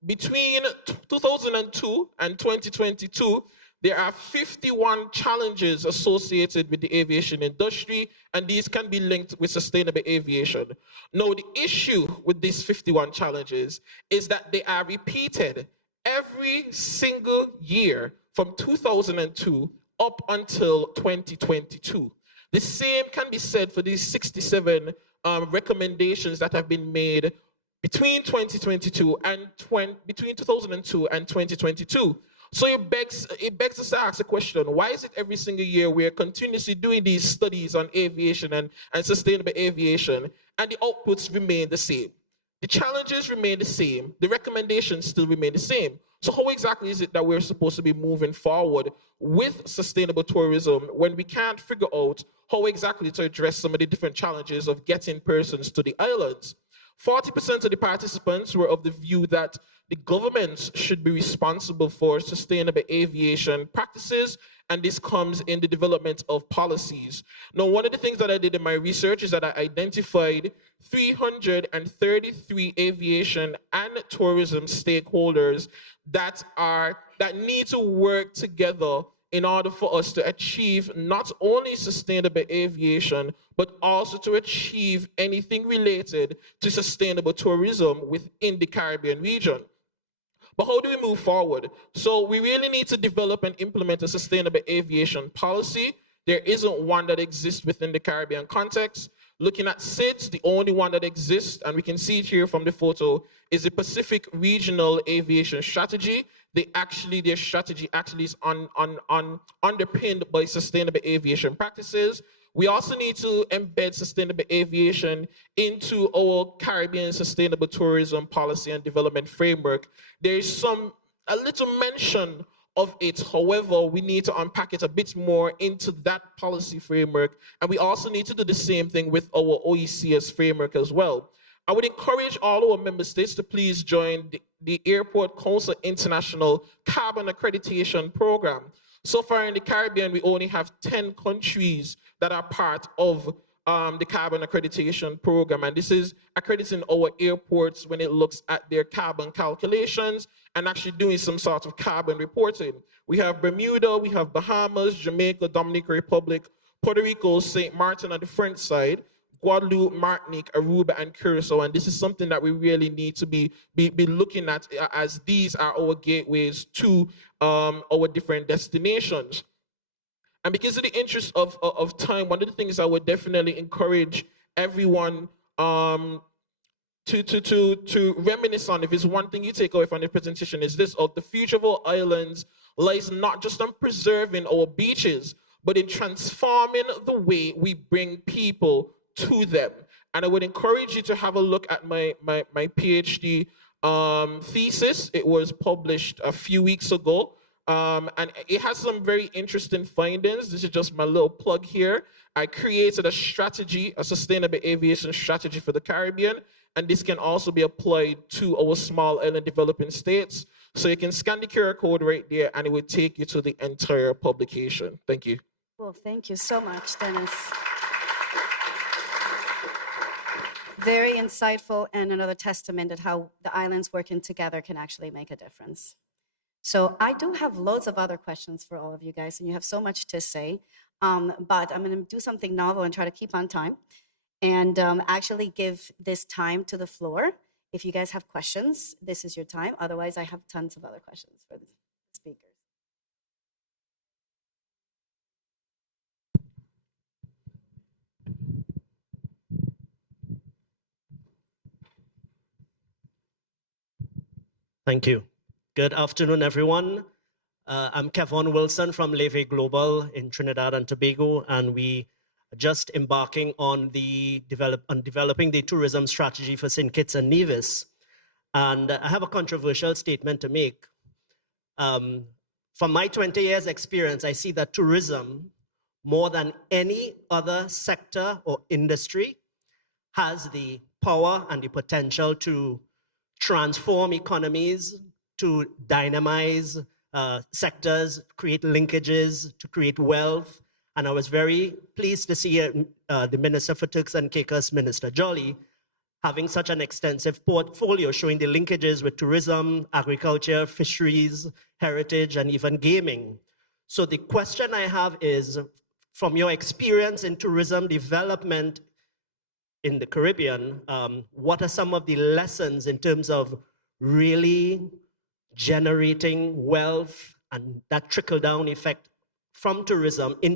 between 2002 and 2022, there are 51 challenges associated with the aviation industry, and these can be linked with sustainable aviation. Now, the issue with these 51 challenges is that they are repeated every single year from 2002 up until 2022. The same can be said for these 67 recommendations that have been made between 2022 and between 2002 and 2022. So it begs us to ask the question, why is it every single year we're continuously doing these studies on aviation and sustainable aviation, and the outputs remain the same? The challenges remain the same, the recommendations still remain the same. So how exactly is it that we're supposed to be moving forward with sustainable tourism when we can't figure out how exactly to address some of the different challenges of getting persons to the islands? 40% of the participants were of the view that the governments should be responsible for sustainable aviation practices, and this comes in the development of policies. Now, one of the things that I did in my research is that I identified 333 aviation and tourism stakeholders that need to work together in order for us to achieve not only sustainable aviation, but also to achieve anything related to sustainable tourism within the Caribbean region. But how do we move forward? So we really need to develop and implement a sustainable aviation policy. There isn't one that exists within the Caribbean context. Looking at SIDS, the only one that exists, and we can see it here from the photo, is the Pacific Regional Aviation Strategy. Their strategy actually is underpinned by sustainable aviation practices. We also need to embed sustainable aviation into our Caribbean sustainable tourism policy and development framework. There is a little mention of it. However, we need to unpack it a bit more into that policy framework. And we also need to do the same thing with our OECS framework as well. I would encourage all our member states to please join the Airport Council International Carbon Accreditation Program. So far in the Caribbean, we only have 10 countries that are part of the carbon accreditation program. And this is accrediting our airports when it looks at their carbon calculations and actually doing some sort of carbon reporting. We have Bermuda, we have Bahamas, Jamaica, Dominican Republic, Puerto Rico, St. Martin on the French side, Guadeloupe, Martinique, Aruba, and Curacao. And this is something that we really need to be looking at, as these are our gateways to our different destinations. And because of the interest of time, one of the things I would definitely encourage everyone to reminisce on, if it's one thing you take away from the presentation, is this: the future of our islands lies not just on preserving our beaches, but in transforming the way we bring people to them. And I would encourage you to have a look at my PhD thesis. It was published a few weeks ago. And it has some very interesting findings. This is just my little plug here. I created a strategy, a sustainable aviation strategy for the Caribbean, and this can also be applied to our small island developing states. So you can scan the QR code right there, and it will take you to the entire publication. Thank you. Well, thank you so much, Dennis. Very insightful, and another testament at how the islands working together can actually make a difference. So I do have loads of other questions for all of you guys, and you have so much to say. But I'm going to do something novel and try to keep on time and actually give this time to the floor. If you guys have questions, this is your time. Otherwise, I have tons of other questions for the speakers. Thank you. Good afternoon, everyone. I'm Kevon Wilson from Leve Global in Trinidad and Tobago, and we are just embarking on developing the tourism strategy for St. Kitts and Nevis. And I have a controversial statement to make. From my 20 years experience, I see that tourism, more than any other sector or industry, has the power and the potential to transform economies, to dynamize sectors, create linkages, to create wealth. And I was very pleased to see the Minister for Turks and Caicos, Minister Jolly, having such an extensive portfolio showing the linkages with tourism, agriculture, fisheries, heritage, and even gaming. So the question I have is, from your experience in tourism development in the Caribbean, what are some of the lessons in terms of really generating wealth and that trickle-down effect from tourism in